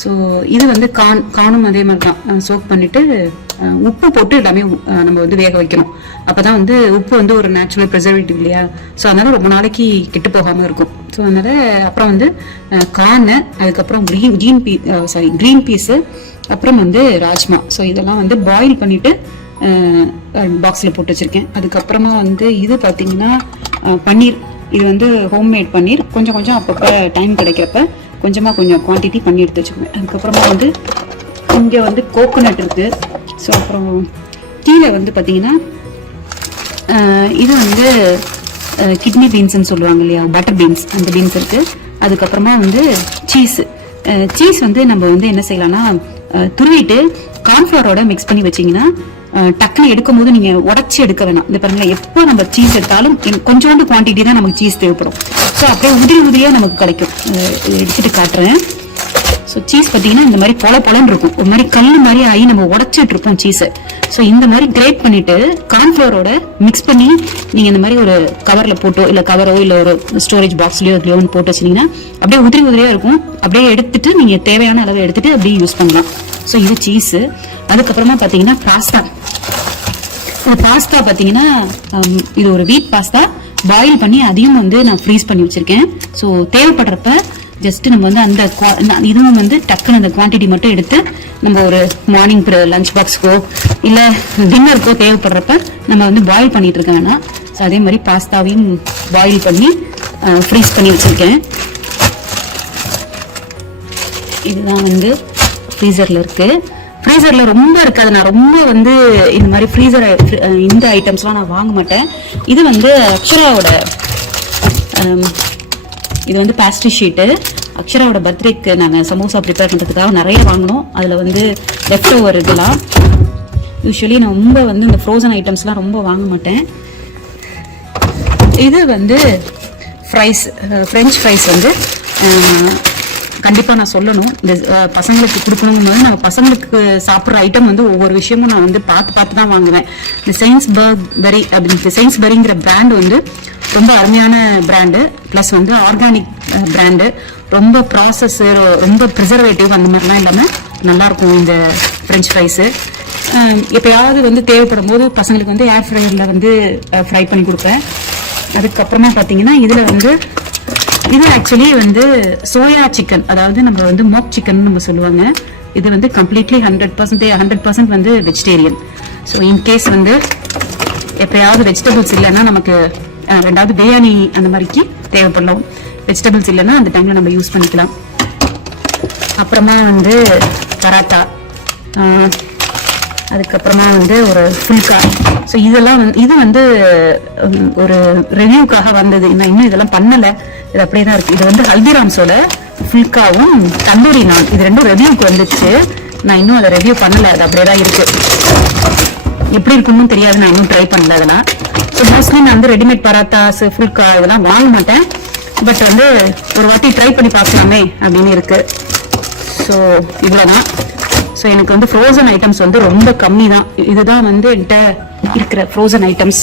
ஸோ இது வந்து காணும் அதே மாதிரி தான் சோக் பண்ணிட்டு உப்பு போட்டு எல்லாமே நம்ம வந்து வேக வைக்கணும். அப்பதான் வந்து உப்பு வந்து ஒரு நேச்சுரல் ப்ரிசர்வேட்டிவ் இல்லையா. ஸோ அதனால ரொம்ப நாளைக்கு கெட்டு போகாம இருக்கும். ஸோ அதனால அப்புறம் வந்து கார்னு, அதுக்கப்புறம் கிரீன் பீஸு, அப்புறம் வந்து ராஜ்மா. ஸோ இதெல்லாம் வந்து பாயில் பண்ணிட்டு பாக்ஸில் போட்டு வச்சிருக்கேன். அதுக்கப்புறமா வந்து இது பார்த்தீங்கன்னா பன்னீர். இது வந்து ஹோம்மேட் பன்னீர். கொஞ்சம் கொஞ்சம் அப்பப்போ டைம் கிடைக்கிறப்ப கொஞ்சம் குவான்டிட்டி பண்ணி எடுத்து வச்சுக்குவேன். அதுக்கப்புறமா வந்து இங்கே வந்து கோகோனட் இருக்கு. ஸோ அப்புறம் கீழே வந்து பார்த்தீங்கன்னா இது வந்து கிட்னி பீன்ஸ்ன்னு சொல்லுவாங்க இல்லையா, பட்டர் பீன்ஸ், அந்த பீன்ஸ் இருக்குது. அதுக்கப்புறமா வந்து சீஸ் வந்து நம்ம வந்து என்ன செய்யலாம்னா துருவிட்டு கார்ன்ஃப்ளவரோட மிக்ஸ் பண்ணி வச்சிங்கன்னா டக்குன்னு எடுக்கும் போது நீங்க உடச்சி எடுக்க வேணாம். இந்த பாருங்க, எப்போ நம்ம சீஸ் எடுத்தாலும் கொஞ்சோண்டு குவான்டிட்டி தான் நமக்கு சீஸ் தேவைப்படும். ஸோ அப்படியே உதிரியா நமக்கு கிடைக்கும். எடுத்துட்டு காட்டுறேன். ஸோ சீஸ் பார்த்தீங்கன்னா இந்த மாதிரி பொலன்னு இருக்கும், ஒரு மாதிரி கல் மாதிரி ஆகி நம்ம உடச்சிட்டு இருப்போம் சீஸை. ஸோ இந்த மாதிரி கிரேட் பண்ணிட்டு கார்ன்ஃப்ளவரோட மிக்ஸ் பண்ணி நீங்க இந்த மாதிரி ஒரு கவர்ல போட்டோ இல்ல கவரோ இல்ல ஒரு ஸ்டோரேஜ் பாக்ஸ்லயோ அதுலயோ போட்டு வச்சிங்கன்னா அப்படியே உதிரியா இருக்கும். அப்படியே எடுத்துட்டு நீங்க தேவையான அளவை எடுத்துட்டு அப்படியே யூஸ் பண்ணலாம். ஸோ இது சீஸ். அதுக்கப்புறமா பாத்தீங்கன்னா பாஸ்தா. இந்த பாஸ்தா பாத்தீங்கன்னா இது ஒரு வீட் பாஸ்தா, பாயில் பண்ணி அதையும் வந்து நான் ஃப்ரீஸ் பண்ணி வச்சிருக்கேன். ஸோ தேவைப்படுறப்ப ஜஸ்ட் நம்ம வந்து அந்த இதுவும் வந்து டக்குன்னு அந்த குவான்டிட்டி மட்டும் எடுத்து நம்ம ஒரு மார்னிங் லஞ்ச் பாக்ஸ்க்கோ இல்ல டின்னருக்கோ தேவைப்படுறப்ப நம்ம வந்து பாயில் பண்ணிட்டு இருக்க வேணாம். ஸோ அதே மாதிரி பாஸ்தாவையும் பாயில் பண்ணி ஃப்ரீஸ் பண்ணி வச்சிருக்கேன். இதுதான் வந்து ஃப்ரீசர்ல இருக்கு. ஃப்ரீசர்ல ரொம்ப இருக்காது. நான் ரொம்ப வந்து இந்த மாதிரி ஃப்ரீசர் இந்த ஐட்டம்ஸ்லாம் நான் வாங்க மாட்டேன். இது வந்து அக்ஷராவோட இது வந்து பேஸ்ட்ரி ஷீட்டு. அக்ஷராவோட பர்த்டேக்கு நாங்கள் சமோசா ப்ரிப்பேர் பண்ணுறதுக்காக நிறைய வாங்கினோம். அதில் வந்து லெஃப்ட் ஓவர் இதெல்லாம் யூஸ்வலி நான் ரொம்ப வந்து இந்த ஃப்ரோசன் ஐட்டம்ஸ்லாம் ரொம்ப வாங்க மாட்டேன். இது வந்து ஃப்ரைஸ், ஃப்ரெஞ்ச் ஃப்ரைஸ் வந்து கண்டிப்பாக நான் சொல்லணும். இந்த பசங்களுக்கு கொடுக்கணும் போது நம்ம பசங்களுக்கு சாப்பிட்ற ஐட்டம் வந்து ஒவ்வொரு விஷயமும் நான் வந்து பார்த்து தான் வாங்குவேன். இந்த செயின்ஸ்பர்ரி அப்படின்னு செயின்ஸ்பர்ரிங்கிற பிராண்ட் வந்து ரொம்ப அருமையான பிராண்டு, ப்ளஸ் வந்து ஆர்கானிக் பிராண்டு. ரொம்ப ப்ராசஸ், ரொம்ப ப்ரிசர்வேட்டிவ் அந்த மாதிரிலாம் இல்லாமல் நல்லாயிருக்கும் இந்த ஃப்ரெஞ்ச் ஃப்ரைஸு. எப்பயாவது வந்து தேவைப்படும் போது பசங்களுக்கு வந்து ஏர் ஃப்ரையரில் வந்து ஃப்ரை பண்ணி கொடுப்பேன். அதுக்கப்புறமா பார்த்தீங்கன்னா இதில் வந்து இது ஆக்சுவலி வந்து சோயா சிக்கன், அதாவது நம்ம வந்து மோக் சிக்கன் நம்ம சொல்லுவாங்க. இது வந்து கம்ப்ளீட்லி 100% வந்து வெஜிடேரியன். ஸோ இன்கேஸ் வந்து எப்பயாவது வெஜிடபிள்ஸ் இல்லைன்னா நமக்கு ரெண்டாவது பிரியாணி அந்த மாதிரிக்கு தேவைப்படலாம். வெஜிடபிள்ஸ் இல்லைன்னா அந்த டைம்ல நம்ம யூஸ் பண்ணிக்கலாம். அப்புறமா வந்து பராட்டா, அதுக்கப்புறமா வந்து ஒரு ஃபுல்கா. ஸோ இதெல்லாம் வந்து இது வந்து ஒரு ரிவ்யூக்காக வந்தது. நான் இன்னும் இதெல்லாம் பண்ணல, இது அப்படியே தான் இருக்கு. இது வந்து ஹல்திராம்ஸோட ஃபுல்காவும் தந்தூரி நான், இது ரெண்டும் ரிவ்யூக்கு வந்துச்சு. நான் இன்னும் அதை ரிவ்யூ பண்ணல, அது அப்படியே தான் இருக்கு. எப்படி இருக்குன்னு தெரியாது, நான் இன்னும் ட்ரை பண்ணல அதெல்லாம். ஸோ மோஸ்ட்லி நான் வந்து ரெடிமேட் பராத்தாஸ் ஃபுல்கா இதெல்லாம் வாங்க மாட்டேன். பட் வந்து ஒரு வாட்டி ட்ரை பண்ணி பார்க்கலாமே அப்படின்னு இருக்கு. ஸோ இவ்வளோதான். ஸோ எனக்கு வந்து ஃப்ரோசன் ஐட்டம்ஸ் வந்து ரொம்ப கம்மி தான். இதுதான் வந்து என்கிட்ட இருக்கிற ஃப்ரோசன் ஐட்டம்ஸ்.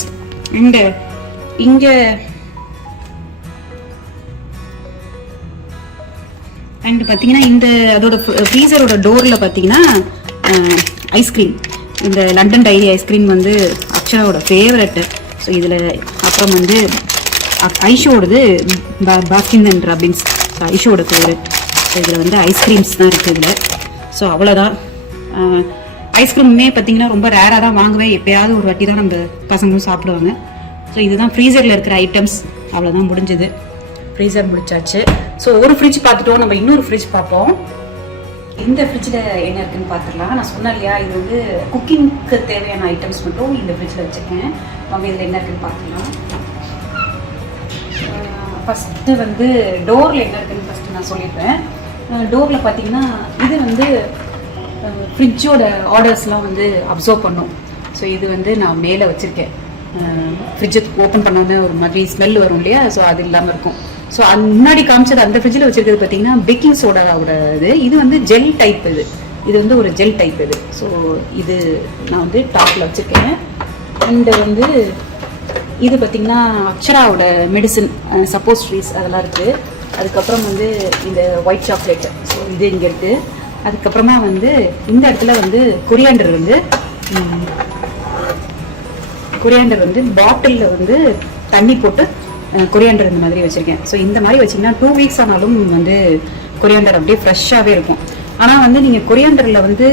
அண்ட் இங்கே அண்ட் பார்த்தீங்கன்னா இந்த அதோட ஃப்ரீசரோட டோரில் பார்த்தீங்கன்னா ஐஸ்கிரீம், இந்த லண்டன் டைரி ஐஸ்கிரீம் வந்து அக்ஷராவோட ஃபேவரட்டு. ஸோ இதில் அப்புறம் வந்து ஐஷோடது பாஸ்கின் அண்ட் ராபின்ஸ், ஐஷோட ஃபேவரட். ஸோ இதில் வந்து ஐஸ்கிரீம்ஸ் தான் இருக்குது இதில். ஸோ அவ்வளோதான். ஐஸ்கிரீமே பார்த்தீங்கன்னா ரொம்ப ரேராக தான் வாங்குவேன், எப்பயாவது ஒரு வாட்டி தான் நம்ம பசங்களும் சாப்பிடுவாங்க. ஸோ இதுதான் ஃப்ரீசரில் இருக்கிற ஐட்டம்ஸ். அவ்வளோதான், முடிஞ்சது. ஃப்ரீசர் முடிச்சாச்சு. ஸோ ஒரு ஃப்ரிட்ஜ் பார்த்துட்டோம், நம்ம இன்னொரு ஃப்ரிட்ஜ் பார்ப்போம். இந்த ஃப்ரிட்ஜில் என்ன இருக்குன்னு பார்த்துடலாம். நான் சொன்னேன் இல்லையா, இது வந்து குக்கிங்க்கு தேவையான ஐட்டம்ஸ் மட்டும் இந்த ஃப்ரிட்ஜில் வச்சுருக்கேன். வாங்க இதில் என்ன இருக்குன்னு பார்த்துக்கலாம். ஃபஸ்ட்டு வந்து டோரில் என்ன இருக்குன்னு ஃபஸ்ட்டு நான் சொல்லியிருப்பேன். டோரில் பார்த்தீங்கன்னா இது வந்து ஃப்ரிட்ஜோட ஆர்டர்ஸ்லாம் வந்து அப்சர்வ் பண்ணும். ஸோ இது வந்து நான் மேலே வச்சுருக்கேன். ஃப்ரிட்ஜை ஓப்பன் பண்ணோன்னே ஒரு மாதிரி ஸ்மெல் வரும் இல்லையா, ஸோ அது இல்லாமல் இருக்கும். ஸோ முன்னாடி காமிச்சது அந்த ஃப்ரிட்ஜில் வச்சுருக்கிறது பார்த்தீங்கன்னா பேக்கிங் சோடாவோட இது வந்து ஜெல் டைப். இது வந்து ஒரு ஜெல் டைப் இது. ஸோ இது நான் வந்து டாப்பில் வச்சுருக்கேன். அண்டு வந்து இது பார்த்தீங்கன்னா அக்ஷராவோட மெடிசன் சப்போஸ்ட்ரீஸ் அதெல்லாம் இருக்குது. அதுக்கப்புறம் வந்து இந்த ஒயிட் சாக்லேட், ஸோ இது இங்கே இருக்குது. அதுக்கப்புறமா வந்து இந்த இடத்துல வந்து கொரியாண்டர் வந்து பாட்டிலில் வந்து தண்ணி போட்டு கொரியாண்டர் இந்த மாதிரி வச்சுருக்கேன். ஸோ இந்த மாதிரி வச்சிங்கன்னா 2 வீக்ஸ் ஆனாலும் வந்து கொரியாண்டர் அப்படியே ஃப்ரெஷ்ஷாகவே இருக்கும். ஆனால் வந்து நீங்கள் கொரியாண்டரில் வந்து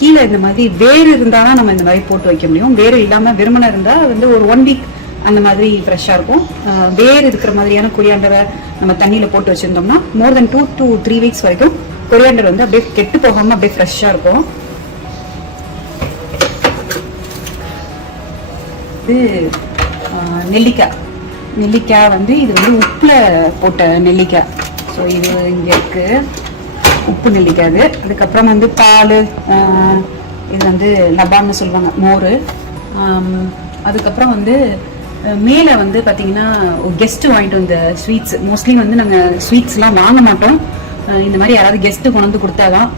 கீழே இந்த மாதிரி வேறு இருந்தால் தான் நம்ம இந்த மாதிரி போட்டு வைக்க முடியும். வேறு இல்லாமல் வெறுமனை இருந்தால் வந்து ஒரு 1 வீக் அந்த மாதிரி ஃப்ரெஷ்ஷாக இருக்கும். வேறு இருக்கிற மாதிரியான கொரியாண்டரை நம்ம தண்ணியில் போட்டு வச்சுருந்தோம்னா மோர் தென் 2 to 3 வீக்ஸ் வரைக்கும் கொரியாண்டர் வந்து அப்படியே கெட்டு போகாமல் அப்படியே ஃப்ரெஷ்ஷாக இருக்கும். இது நெல்லிக்காய் வந்து இது வந்து உப்பில் போட்ட நெல்லிக்காய். ஸோ இது இங்கே இருக்குது, உப்பு நெல்லிக்காய். அது அதுக்கப்புறம் வந்து பால், இது வந்து லபான்னு சொல்லுவாங்க, மோர். அதுக்கப்புறம் வந்து மேலே வந்து பார்த்தீங்கன்னா கெஸ்ட்டு வாங்கிட்டு வந்த ஸ்வீட்ஸ். மோஸ்ட்லி வந்து நாங்கள் ஸ்வீட்ஸ்லாம் வாங்க மாட்டோம். இந்த மாதிரி யாராவது கெஸ்ட்டு கொண்டு வந்து கொடுத்தாதான்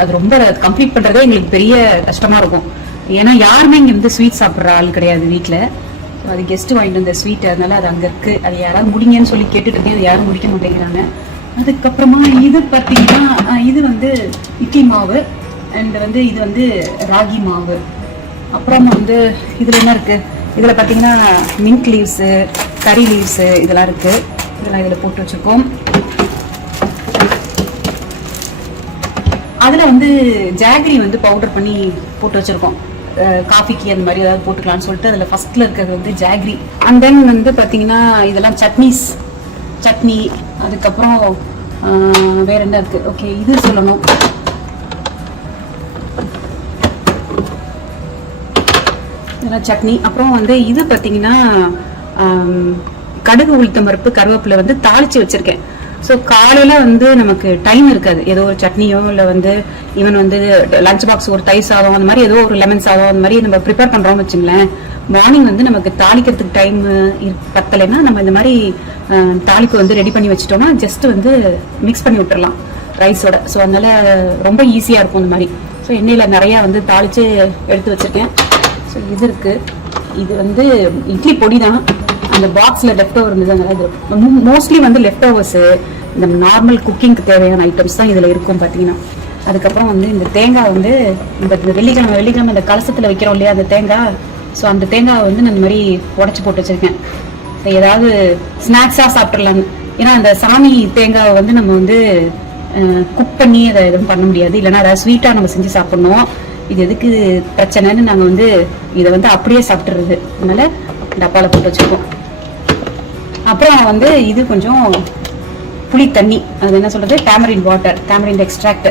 அது ரொம்ப கம்ப்ளீட் பண்ணுறதே எங்களுக்கு பெரிய கஷ்டமாக இருக்கும். ஏன்னா யாருமே இங்கே வந்து ஸ்வீட் சாப்பிட்ற ஆள் கிடையாது வீட்டில். ஸோ அது கெஸ்ட்டு வாங்கிட்டு வந்த ஸ்வீட், அதனால அது அங்கே இருக்குது. அது யாராவது முடிங்கன்னு சொல்லி கேட்டுட்ருக்கேன், அது யாரும் முடிக்க மாட்டேங்கிறாங்க. அதுக்கப்புறமா இது பார்த்தீங்கன்னா இது வந்து இட்லி மாவு, அண்ட் வந்து இது வந்து ராகி மாவு. அப்புறம் வந்து இதில் என்ன இருக்குது, இதில் பார்த்தீங்கன்னா மின்ட் லீவ்ஸு, கறி லீவ்ஸு இதெல்லாம் இருக்குது. இதெல்லாம் இதில் போட்டு வச்சுருக்கோம். அதில் வந்து ஜாகரி வந்து பவுடர் பண்ணி போட்டு வச்சுருக்கோம். காஃபிக்கு அந்த மாதிரி ஏதாவது போட்டுக்கலாம்னு சொல்லிட்டு அதில் ஃபஸ்ட்டில் இருக்கிறது வந்து ஜாகரி. அண்ட் தென் வந்து பார்த்தீங்கன்னா இதெல்லாம் சட்னி. அதுக்கப்புறம் வேற என்ன இருக்குது, ஓகே இது சொல்லணும். இதெல்லாம் சட்னி. அப்புறம் வந்து இது பார்த்தீங்கன்னா கடுகு, உளுத்தம் பருப்பு, கருவேப்பிலை வந்து தாளித்து வச்சுருக்கேன். ஸோ காலையில் வந்து நமக்கு டைம் இருக்காது, ஏதோ ஒரு சட்னியோ இல்லை வந்து ஈவன் வந்து லஞ்ச் பாக்ஸ் ஒரு தயிர் சாதம் அந்த மாதிரி ஏதோ ஒரு லெமன் சாதம் அந்த மாதிரி நம்ம ப்ரிப்பேர் பண்ணுறோம்னு வச்சுங்களேன். மார்னிங் வந்து நமக்கு தாளிக்கிறதுக்கு டைம் பத்தலைன்னா நம்ம இந்த மாதிரி தாளிப்பு வந்து ரெடி பண்ணி வச்சுட்டோம்னா ஜஸ்ட் வந்து மிக்ஸ் பண்ணி விட்டுறலாம் ரைஸோட. ஸோ அதனால ரொம்ப ஈஸியாக இருக்கும் இந்த மாதிரி. ஸோ எண்ணெயில் நிறையா வந்து தாளித்து எடுத்து வச்சுருக்கேன். ஸோ இது இருக்குது, இது வந்து இட்லி பொடி தான். அந்த பாக்ஸில் லெஃப்ட் ஓவர் இருந்ததுனால இது மோஸ்ட்லி வந்து லெஃப்ட் ஓவர்ஸு, இந்த நார்மல் குக்கிங்க்கு தேவையான ஐட்டம்ஸ் தான் இதில் இருக்கும் பார்த்தீங்கன்னா. அதுக்கப்புறம் வந்து இந்த தேங்காய் வந்து இந்த வெள்ளிக்கிழமை இந்த கலசத்தில் வைக்கிறோம் இல்லையா அந்த தேங்காய். ஸோ அந்த தேங்காய் வந்து நான் இந்த மாதிரி உடச்சி போட்டு வச்சுருக்கேன். ஸோ ஏதாவது ஸ்நாக்ஸாக சாப்பிட்றலான்னு. ஏன்னா அந்த சாமி தேங்காவை வந்து நம்ம வந்து குக் பண்ணி அதை எதுவும் பண்ண முடியாது, இல்லைன்னா அதை ஸ்வீட்டாக நம்ம செஞ்சு சாப்பிட்ணும். இது எதுக்கு பிரச்சனைன்னு நாங்கள் வந்து இதை வந்து அப்படியே சாப்பிட்றது, அதனால டப்பாவில் போட்டு வச்சுருக்கோம். அப்புறம் வந்து இது கொஞ்சம் புளி தண்ணி, அது என்ன சொல்கிறது, டேமரின் வாட்டர், டேமரின் எக்ஸ்ட்ராக்ட்.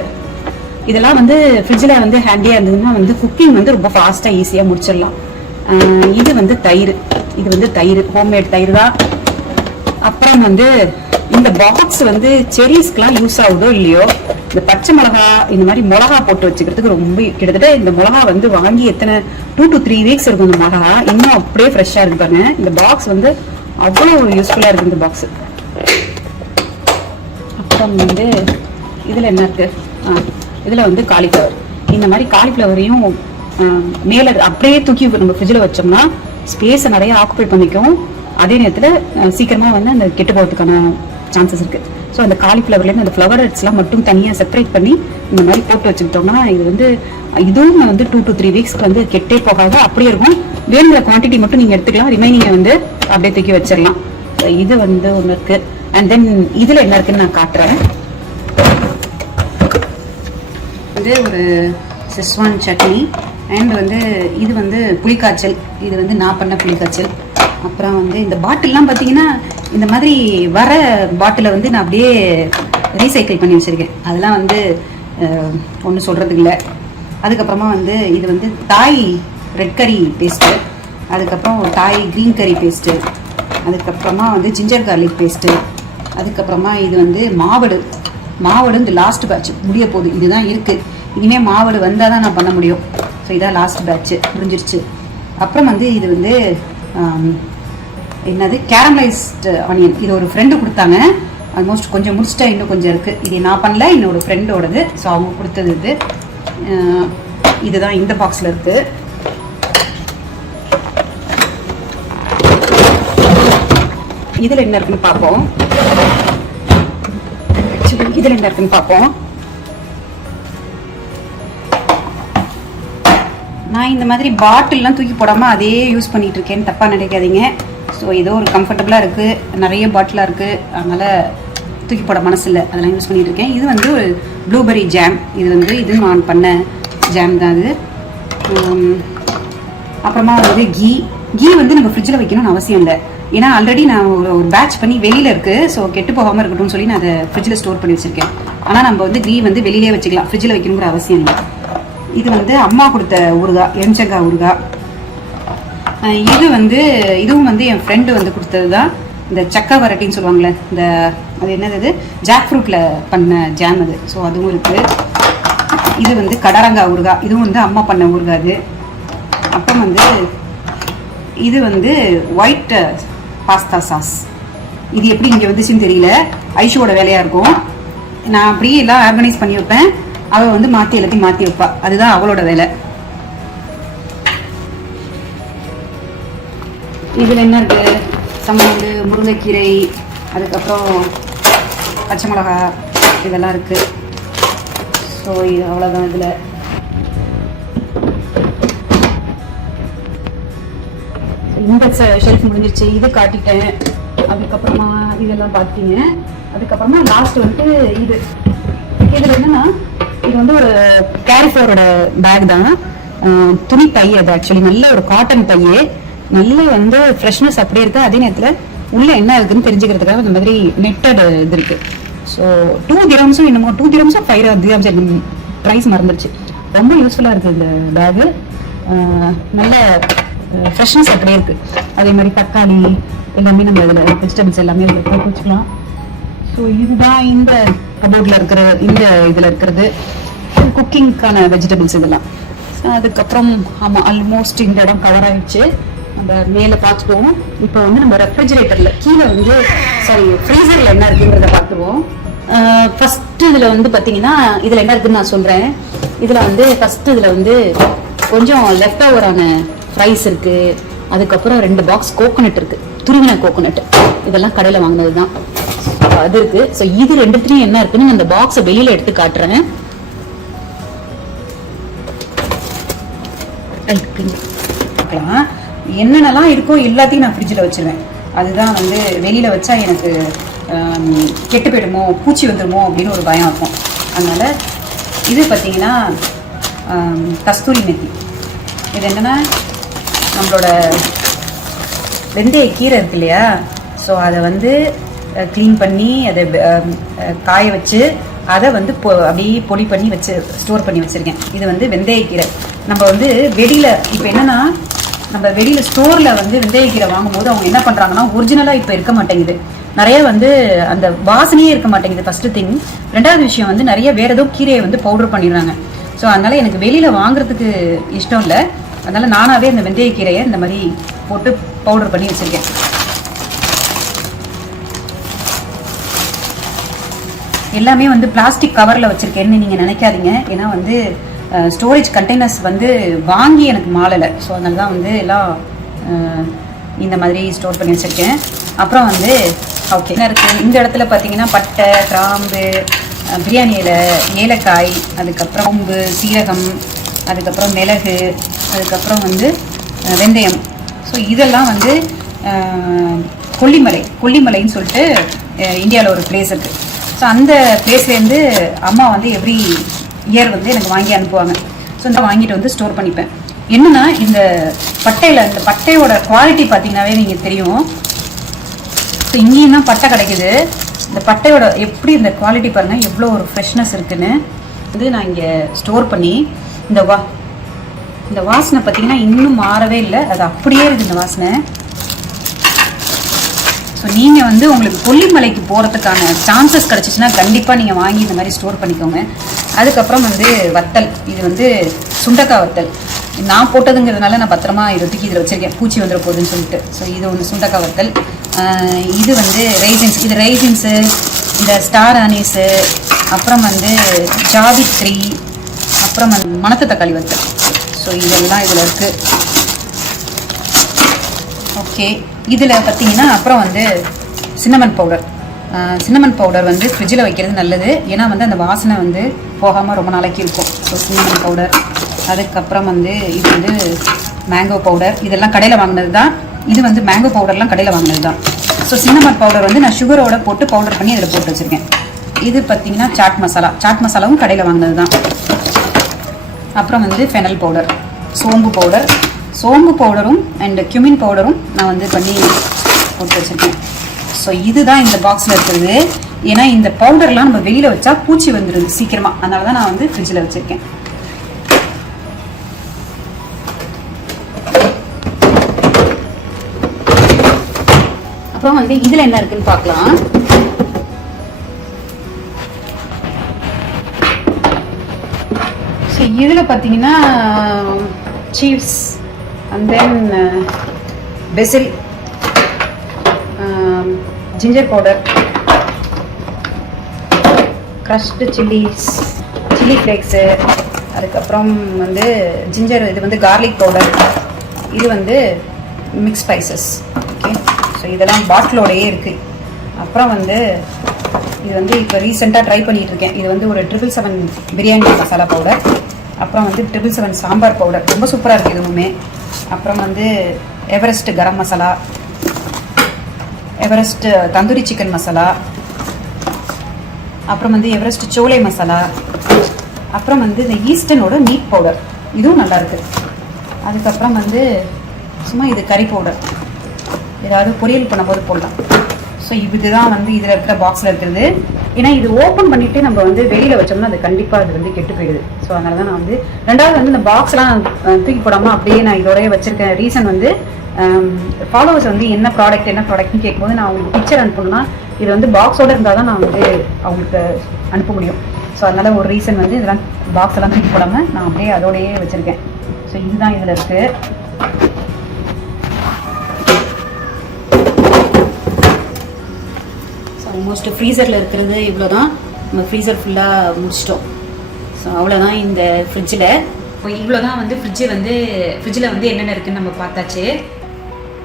இதெல்லாம் வந்து ஃப்ரிட்ஜில் வந்து ஹேண்டியாக இருந்ததுன்னா வந்து குக்கிங் வந்து ரொம்ப ஃபாஸ்ட்டாக ஈஸியாக முடிச்சிடலாம். இது வந்து தயிர், ஹோம்மேட் தயிர் தான். அப்புறம் வந்து இந்த பாக்ஸ் வந்து செரீஸ்க்கெலாம் யூஸ் ஆகுதோ இல்லையோ, இந்த பச்சை மிளகா இந்த மாதிரி மிளகா போட்டு வச்சுக்கிறதுக்கு ரொம்ப, கிட்டத்தட்ட இந்த மிளகா வந்து வாங்கி எத்தனை 2 to 3 weeks இருக்கும். இந்த மிளகா இன்னும் அப்படியே ஃப்ரெஷ்ஷாக இருக்கு பாருங்க. இந்த பாக்ஸ் வந்து அவ்வளோ யூஸ்ஃபுல்லாக இருக்குது இந்த பாக்ஸு. அப்புறம் வந்து இதில் என்ன இருக்குது, இதில் வந்து காலிஃப்ளவர். இந்த மாதிரி காலிஃப்ளவரையும் மேலே அப்படியே தூக்கி நம்ம ஃப்ரிட்ஜில் வச்சோம்னா ஸ்பேஸை நிறைய ஆக்குபை பண்ணிக்கும். அதே நேரத்தில் சீக்கிரமாக வந்து அந்த கெட்டு போகிறதுக்கான சான்சஸ் இருக்குது. ஸோ அந்த காலிஃப்ளவர்லேருந்து அந்த ஃப்ளவர் ஹெட்ஸ்லாம் மட்டும் தனியாக செப்பரேட் பண்ணி இந்த மாதிரி போட்டு வச்சுக்கிட்டோம்னா இது வந்து இதுவும் வந்து 2 to 3 weeksக்கு வந்து கெட்டே போகாது, அப்படியே இருக்கும். வேணுங்கிற குவான்டிட்டி மட்டும் நீங்கள் எடுத்துக்கலாம், ரிமைனிங்கை வந்து அப்படியே தூக்கி வச்சிடலாம். இது வந்து ஒன்று இருக்குது. அண்ட் தென் இதில் என்ன இருக்குன்னு நான் காட்டுறேன். வந்து ஒரு செஸ்வான் சட்னி, அண்ட் வந்து இது வந்து புளிக்காய்ச்சல். இது வந்து நான் பண்ண புளிக்காய்ச்சல். அப்புறம் வந்து இந்த பாட்டில்லாம் பார்த்தீங்கன்னா இந்த மாதிரி வர பாட்டிலை வந்து நான் அப்படியே ரீசைக்கிள் பண்ணி வச்சுருக்கேன். அதெல்லாம் வந்து ஒன்றும் சொல்கிறதுக்கு இல்லை. அதுக்கப்புறமா வந்து இது வந்து தாய் ரெட் கறி பேஸ்ட்டு, அதுக்கப்புறம் தாய் க்ரீன் கறி பேஸ்ட்டு, அதுக்கப்புறமா வந்து ஜிஞ்சர் கார்லிக் பேஸ்ட்டு, அதுக்கப்புறமா இது வந்து மாவடு இந்த லாஸ்ட் பேட்ச் முடிய போகுது. இதுதான் இருக்குது, இனிமேல் மாவடு வந்தால் தான் நான் பண்ண முடியும். ஸோ இதான் லாஸ்ட் பேட்ச்சு, முடிஞ்சிருச்சு. அப்புறம் வந்து இது வந்து என்னது கேரமலைஸ்டு ஆனியன். இது ஒரு ஃப்ரெண்டு கொடுத்தாங்க, ஆல்மோஸ்ட் கொஞ்சம் முடிச்சிட்டா, இன்னும் கொஞ்சம் இருக்குது. இது நான் பண்ணல, என்னோட ஃப்ரெண்டோடது. ஸோ அவங்க கொடுத்தது இது. இதுதான் இந்த பாக்ஸில் இருக்குது. இதில் என்ன இருக்குன்னு பார்ப்போம். இதில் என்ன இருக்குன்னு பார்ப்போம். நான் இந்த மாதிரி பாட்டில்லாம் தூக்கி போடாமல் அதே யூஸ் பண்ணிகிட்டு இருக்கேன்னு தப்பாக நினைக்காதீங்க. ஸோ ஏதோ ஒரு கம்ஃபர்டபுளாக இருக்குது, நிறைய பாட்டிலாக இருக்குது, அதனால் தூக்கி போட மனசு இல்லை, அதெல்லாம் யூஸ் பண்ணிகிட்டு இருக்கேன். இது வந்து ஒரு ப்ளூபெர்ரி ஜாம். இது வந்து இது நான் பண்ண ஜாம் தான் அது. அப்புறமா வந்து கீ வந்து நம்ம ஃப்ரிட்ஜில் வைக்கணும்னு அவசியம் இல்லை. ஏன்னா ஆல்ரெடி நான் ஒரு பேட்ச் பண்ணி வெளியில் இருக்குது. ஸோ கெட்டு போகாமல் இருக்கட்டும்னு சொல்லி நான் அதை ஃப்ரிட்ஜில் ஸ்டோர் பண்ணி வச்சுருக்கேன். ஆனால் நம்ம வந்து கீ வந்து வெளியிலே வச்சுக்கலாம், ஃப்ரிட்ஜில் வைக்கணுங்கிற அவசியம் இல்லை. இது வந்து அம்மா கொடுத்த ஊறுகாய், எரிஞ்சங்காய் ஊறுகாய். இது வந்து இதுவும் வந்து என் ஃப்ரெண்டு வந்து கொடுத்தது தான். இந்த சக்கா வரட்டின்னு சொல்லுவாங்களே, இந்த அது என்னது ஜாக் ஃப்ரூட்டில் பண்ண ஜாம் அது. ஸோ அதுவும் இருக்குது. இது வந்து கடரங்காய் ஊறுகாய், இதுவும் வந்து அம்மா பண்ண ஊறுகாய் அது. அப்புறம் வந்து இது வந்து ஒயிட் பாஸ்தா சாஸ். இது எப்படி இங்கே வந்துச்சுன்னு தெரியல, ஐஷோட வேலையாக இருக்கும். நான் அப்படியே எல்லாம் ஆர்கனைஸ் பண்ணி வைப்பேன், அவள் வந்து மாற்றி எல்லாத்தையும் மாற்றி வைப்பா. அதுதான் அவளோட வேலை. இதில் என்ன இருக்குது, சம்மந்து, முருங்கைக்கீரை, அதுக்கப்புறம் பச்சை மிளகா, இதெல்லாம் இருக்குது. ஸோ இது அவ்வளோதான். இதில் இந்த ஷெல்ஃப் முடிஞ்சிருச்சு, இது காட்டிட்டேன். அதுக்கப்புறமா இதெல்லாம் பார்த்தீங்க. அதுக்கப்புறமா லாஸ்ட் வந்துட்டு இதில் என்னன்னா, இது வந்து ஒரு கேரிஃபோரோட பேக் தான், துணி பை. அது ஆக்சுவலி நல்ல ஒரு காட்டன் பையே, நல்ல வந்து ஃப்ரெஷ்னஸ் அப்படியே இருக்குது. அதே நேரத்தில் உள்ளே என்ன இருக்குதுன்னு தெரிஞ்சுக்கிறதுக்காக இந்த மாதிரி நெட்டட் இது இருக்குது. ஸோ 2 dirhams என்னமோ 2 dirhams 5 dirhams எனக்கு ப்ரைஸ் மறந்துருச்சு. ரொம்ப யூஸ்ஃபுல்லாக இருக்குது இந்த பேகு. நல்ல ஃப்ரெஷ்னஸ் அப்படியே இருக்குது. அதே மாதிரி தக்காளி எல்லாமே நம்ம இதில் வெஜிடபிள்ஸ் எல்லாமே இதில் போட்டு வச்சுக்கலாம். ஸோ இதுதான் இந்த கபோர்டில் இருக்கிற இந்த இதில் இருக்கிறது குக்கிங்க்கான வெஜிடபிள்ஸ் இதெல்லாம். அதுக்கப்புறம் ஆமாம், ஆல்மோஸ்ட் இந்த இடம் கவர் ஆகிடுச்சு. நம்ம மேலே பார்த்துக்குவோம். இப்போ வந்து நம்ம ரெஃப்ரிஜரேட்டரில் கீழே வந்து ஃப்ரீசரில் என்ன இருக்குங்கிறத பார்த்துருவோம். ஃபஸ்ட்டு இதில் வந்து பார்த்தீங்கன்னா, இதில் என்ன இருக்குதுன்னு நான் சொல்கிறேன். இதில் வந்து ஃபஸ்ட்டு இதில் வந்து கொஞ்சம் லெஃப்ட் ஓவரான ஃப்ரைஸ் இருக்குது. அதுக்கப்புறம் 2 பாக்ஸ் கோகோனட் இருக்குது, துருவின கோகோனட். இதெல்லாம் கடையில் வாங்கினது தான், அது இருக்குது. ஸோ இது 2த்துலையும் என்ன இருக்குன்னு அந்த பாக்ஸை வெளியில் எடுத்து காட்டுறேன். பார்க்கலாம் என்னென்னலாம் இருக்கோ எல்லாத்தையும் நான் ஃப்ரிட்ஜில் வச்சுருவேன். அதுதான் வந்து வெளியில் வச்சா எனக்கு கெட்டு போயிடுமோ, பூச்சி வந்துடுமோ அப்படின்னு ஒரு பயம் இருக்கும். அதனால் இது பார்த்திங்கன்னா கஸ்தூரி மெத்தி. இது என்னென்னா, நம்மளோட வெந்தய கீரை இருக்கு இல்லையா, ஸோ அதை வந்து க்ளீன் பண்ணி அதை காய வச்சு அதை வந்து அப்படியே பொடி பண்ணி வச்சு ஸ்டோர் பண்ணி வச்சுருக்கேன். இது வந்து வெந்தயக்கீரை. நம்ம வந்து வெளியில் இப்போ என்னென்னா, நம்ம வெளியில் ஸ்டோரில் வந்து வெந்தயக்கீரை வாங்கும்போது அவங்க என்ன பண்ணுறாங்கன்னா, ஒரிஜினலாக இப்போ இருக்க மாட்டேங்குது. நிறைய வந்து அந்த வாசனையே இருக்க மாட்டேங்குது, ஃபஸ்ட்டு திங். 2வது விஷயம் வந்து நிறைய வேறு ஏதோ கீரையை வந்து பவுடர் பண்ணிடுறாங்க. ஸோ அதனால் எனக்கு வெளியில் வாங்குறதுக்கு இஷ்டம் இல்லை. அதனால் நானாகவே அந்த வெந்தயக்கீரையை இந்த மாதிரி போட்டு பவுடர் பண்ணி வச்சுருக்கேன். எல்லாமே வந்து பிளாஸ்டிக் கவரில் வச்சுருக்கேன்னு நீங்கள் நினைக்காதீங்க. ஏன்னா வந்து ஸ்டோரேஜ் கண்டெய்னர்ஸ் வந்து வாங்கி எனக்கு மாளலை. ஸோ அதனால தான் வந்து எல்லாம் இந்த மாதிரி ஸ்டோர் பண்ணி வச்சுருக்கேன். அப்புறம் வந்து ஓகே என்ன இருக்குது, இந்த இடத்துல பார்த்தீங்கன்னா பட்டை, கிராம்பு, பிரியாணி இலை, ஏலக்காய், அதுக்கப்புறம் சோம்பு, சீரகம், அதுக்கப்புறம் மிளகு, அதுக்கப்புறம் வந்து வெந்தயம். ஸோ இதெல்லாம் வந்து கொல்லிமலைன்னு சொல்லிட்டு இந்தியாவில் ஒரு பிளேஸ் இருக்குது. ஸோ அந்த பிளேஸ்லேருந்து அம்மா வந்து எவ்ரி இயர் வந்து எனக்கு வாங்கி அனுப்புவாங்க. ஸோ இந்த வாங்கிட்டு வந்து ஸ்டோர் பண்ணிப்பேன். என்னென்னா, இந்த பட்டையோட குவாலிட்டி பார்த்தீங்கன்னாவே நீங்கள் தெரியும். ஸோ இங்கேயும் தான் பட்டை கிடைக்குது. இந்த பட்டையோட எப்படி இந்த குவாலிட்டி பாருங்கள், எவ்வளோ ஒரு ஃப்ரெஷ்னஸ் இருக்குன்னு வந்து நான் இங்கே ஸ்டோர் பண்ணி இந்த வாசனை பார்த்தீங்கன்னா இன்னும் மாறவே இல்லை, அது அப்படியே இருக்குது இந்த வாசனை. ஸோ நீங்கள் வந்து உங்களுக்கு கொல்லிமலைக்கு போகிறதுக்கான சான்சஸ் கிடச்சிச்சின்னா கண்டிப்பாக நீங்கள் வாங்கி இந்த மாதிரி ஸ்டோர் பண்ணிக்கோங்க. அதுக்கப்புறம் வந்து வத்தல், இது வந்து சுண்டக்காய் வத்தல். நான் போட்டதுங்கிறதுனால நான் பத்திரமா இதை தூக்கி இதில் வச்சுருக்கேன், பூச்சி வந்துட போகுதுன்னு சொல்லிட்டு. ஸோ இது ஒன்று சுண்டக்காய் வத்தல். இது வந்து ரைசின்ஸ், இது ரைசின்ஸு, இந்த ஸ்டார் ஆனீஸு, அப்புறம் வந்து ஜாவித்ரி, அப்புறம் மணத்து தக்காளி வத்தல். ஸோ இதெல்லாம் இதில் இருக்குது. ஓகே, இதில் பார்த்தீங்கன்னா அப்புறம் வந்து சின்னமன் பவுடர் வந்து ஃப்ரிட்ஜில் வைக்கிறது நல்லது. ஏன்னா வந்து அந்த வாசனை வந்து போகாமல் ரொம்ப நாளைக்கு இருக்கும். So cinnamon powder. அதுக்கப்புறம் வந்து இது வந்து மேங்கோ பவுடர். இதெல்லாம் கடையில் வாங்கினது தான். இது வந்து மேங்கோ பவுடர்லாம் கடையில் வாங்கினது தான். ஸோ சின்னமன் பவுடர் வந்து நான் சுகரோட போட்டு பவுடர் பண்ணி இதில் போட்டு வச்சுருக்கேன். இது பார்த்திங்கன்னா சாட் மசாலாவும் கடையில் வாங்கினது தான். அப்புறம் வந்து ஃபெனல் பவுடர், சோம்பு பவுடரும் அண்ட் கியூமின் பவுடரும் நான் வந்து பண்ணி போட்டு வச்சுருக்கேன். ஸோ இதுதான் இந்த பாக்ஸில் இருக்கிறது. ஏன்னா இந்த பவுடர்லாம் நம்ம வெளியில் வச்சா பூச்சி வந்துடுது சீக்கிரமாக. அதனால தான் நான் வந்து ஃப்ரிட்ஜில் வச்சுருக்கேன். அப்புறம் வந்து இதில் என்ன இருக்குன்னு பார்க்கலாம். ஸோ இதில் பார்த்தீங்கன்னா chives and then basil, ginger powder, crushed chilli flakes, அதுக்கப்புறம் வந்து ஜிஞ்சர், இது வந்து கார்லிக் பவுடர், இது வந்து மிக்ஸ் ஸ்பைசஸ். ஓகே, ஸோ இதெல்லாம் பாட்டிலோடையே இருக்குது. அப்புறம் வந்து இது வந்து இப்போ ரீசெண்டாக ட்ரை பண்ணிகிட்டு இருக்கேன். இது வந்து ஒரு 777 பிரியாணி மசாலா பவுடர், அப்புறம் வந்து 777 சாம்பார் பவுடர், ரொம்ப சூப்பராக இருக்குது இதுவுமே. அப்புறம் வந்து Everest garam masala, Everest tandoori chicken masala, அப்புறம் வந்து எவரெஸ்ட் சோலை மசாலா, அப்புறம் வந்து இந்த ஈஸ்டனோட மீட் பவுடர், இதுவும் நல்லாயிருக்கு. அதுக்கப்புறம் வந்து சும்மா இது கறி பவுடர், ஏதாவது பொரியல் பண்ணும்போது போடலாம். ஸோ இதுதான் வந்து இதில் இருக்கிற பாக்ஸில் இருக்கிறது. ஏன்னா இது ஓப்பன் பண்ணிவிட்டு நம்ம வந்து வெளியில் வச்சோம்னா அது கண்டிப்பாக அது வந்து கெட்டு போயிடுது. ஸோ அதனால தான் நான் வந்து ரெண்டாவது வந்து இந்த பாக்ஸ்லாம் தூக்கி போடாமல் அப்படியே நான் இதோடய வச்சுருக்கேன். ரீசன் வந்து ஃபாலோவர்ஸ் வந்து என்ன ப்ராடக்ட்னு கேட்கும்போது நான் அவங்களுக்கு பிக்சர் அனுப்பணும்னா இது வந்து பாக்ஸோடு இருந்தால் தான் நான் வந்து அவங்களுக்கு அனுப்ப முடியும். ஸோ அதனால் ஒரு ரீசன் வந்து இதெல்லாம் பாக்ஸ் எல்லாம் தூக்கி போடாமல் நான் அப்படியே அதோடையே வச்சுருக்கேன். ஸோ இதுதான் இதில் இருக்குது. ஆல்மோஸ்ட் ஃப்ரீசரில் இருக்கிறது இவ்வளோ தான். நம்ம ஃப்ரீசர் ஃபுல்லாக முடிச்சிட்டோம். ஸோ அவ்வளோதான் இந்த ஃப்ரிட்ஜில். இப்போ இவ்வளோ தான் வந்து ஃப்ரிட்ஜில் வந்து என்னென்ன இருக்குதுன்னு நம்ம பார்த்தாச்சு.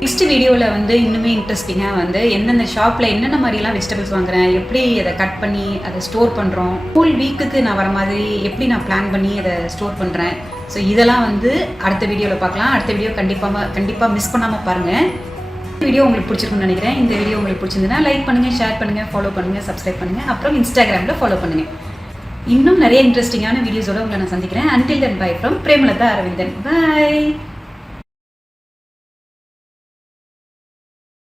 நெக்ஸ்ட் வீடியோவில் வந்து இன்னுமே இன்ட்ரெஸ்டிங்காக வந்து எந்தெந்த ஷாப்பில் என்னென்ன மாதிரிலாம் வெஜிடபிள்ஸ் வாங்குறேன், எப்படி அதை கட் பண்ணி அதை ஸ்டோர் பண்ணுறோம், ஃபுல் வீக்குக்கு நான் வர மாதிரி எப்படி நான் பிளான் பண்ணி அதை ஸ்டோர் பண்ணுறேன். ஸோ இதெல்லாம் வந்து அடுத்த வீடியோவில் பார்க்கலாம். அடுத்த வீடியோ கண்டிப்பாக மிஸ் பண்ணாமல் பாருங்கள். வீடியோ உங்களுக்கு பிடிச்சிருக்குன்னு நினைக்கிறேன். இந்த வீடியோ உங்களுக்கு பிடிச்சிருந்ததுன்னா லைக் பண்ணுங்கள், ஷேர் பண்ணுங்கள், ஃபாலோ பண்ணுங்கள், சப்ஸ்கிரைப் பண்ணுங்கள். அப்புறம் இன்ஸ்டாகிராமில் ஃபாலோ பண்ணுங்கள். இன்னும் நிறைய இன்ட்ரெஸ்டிங்கான வீடியோஸோடு உங்களை நான் சந்திக்கிறேன். Until then, bye from Premalatha Aravindan. Bye.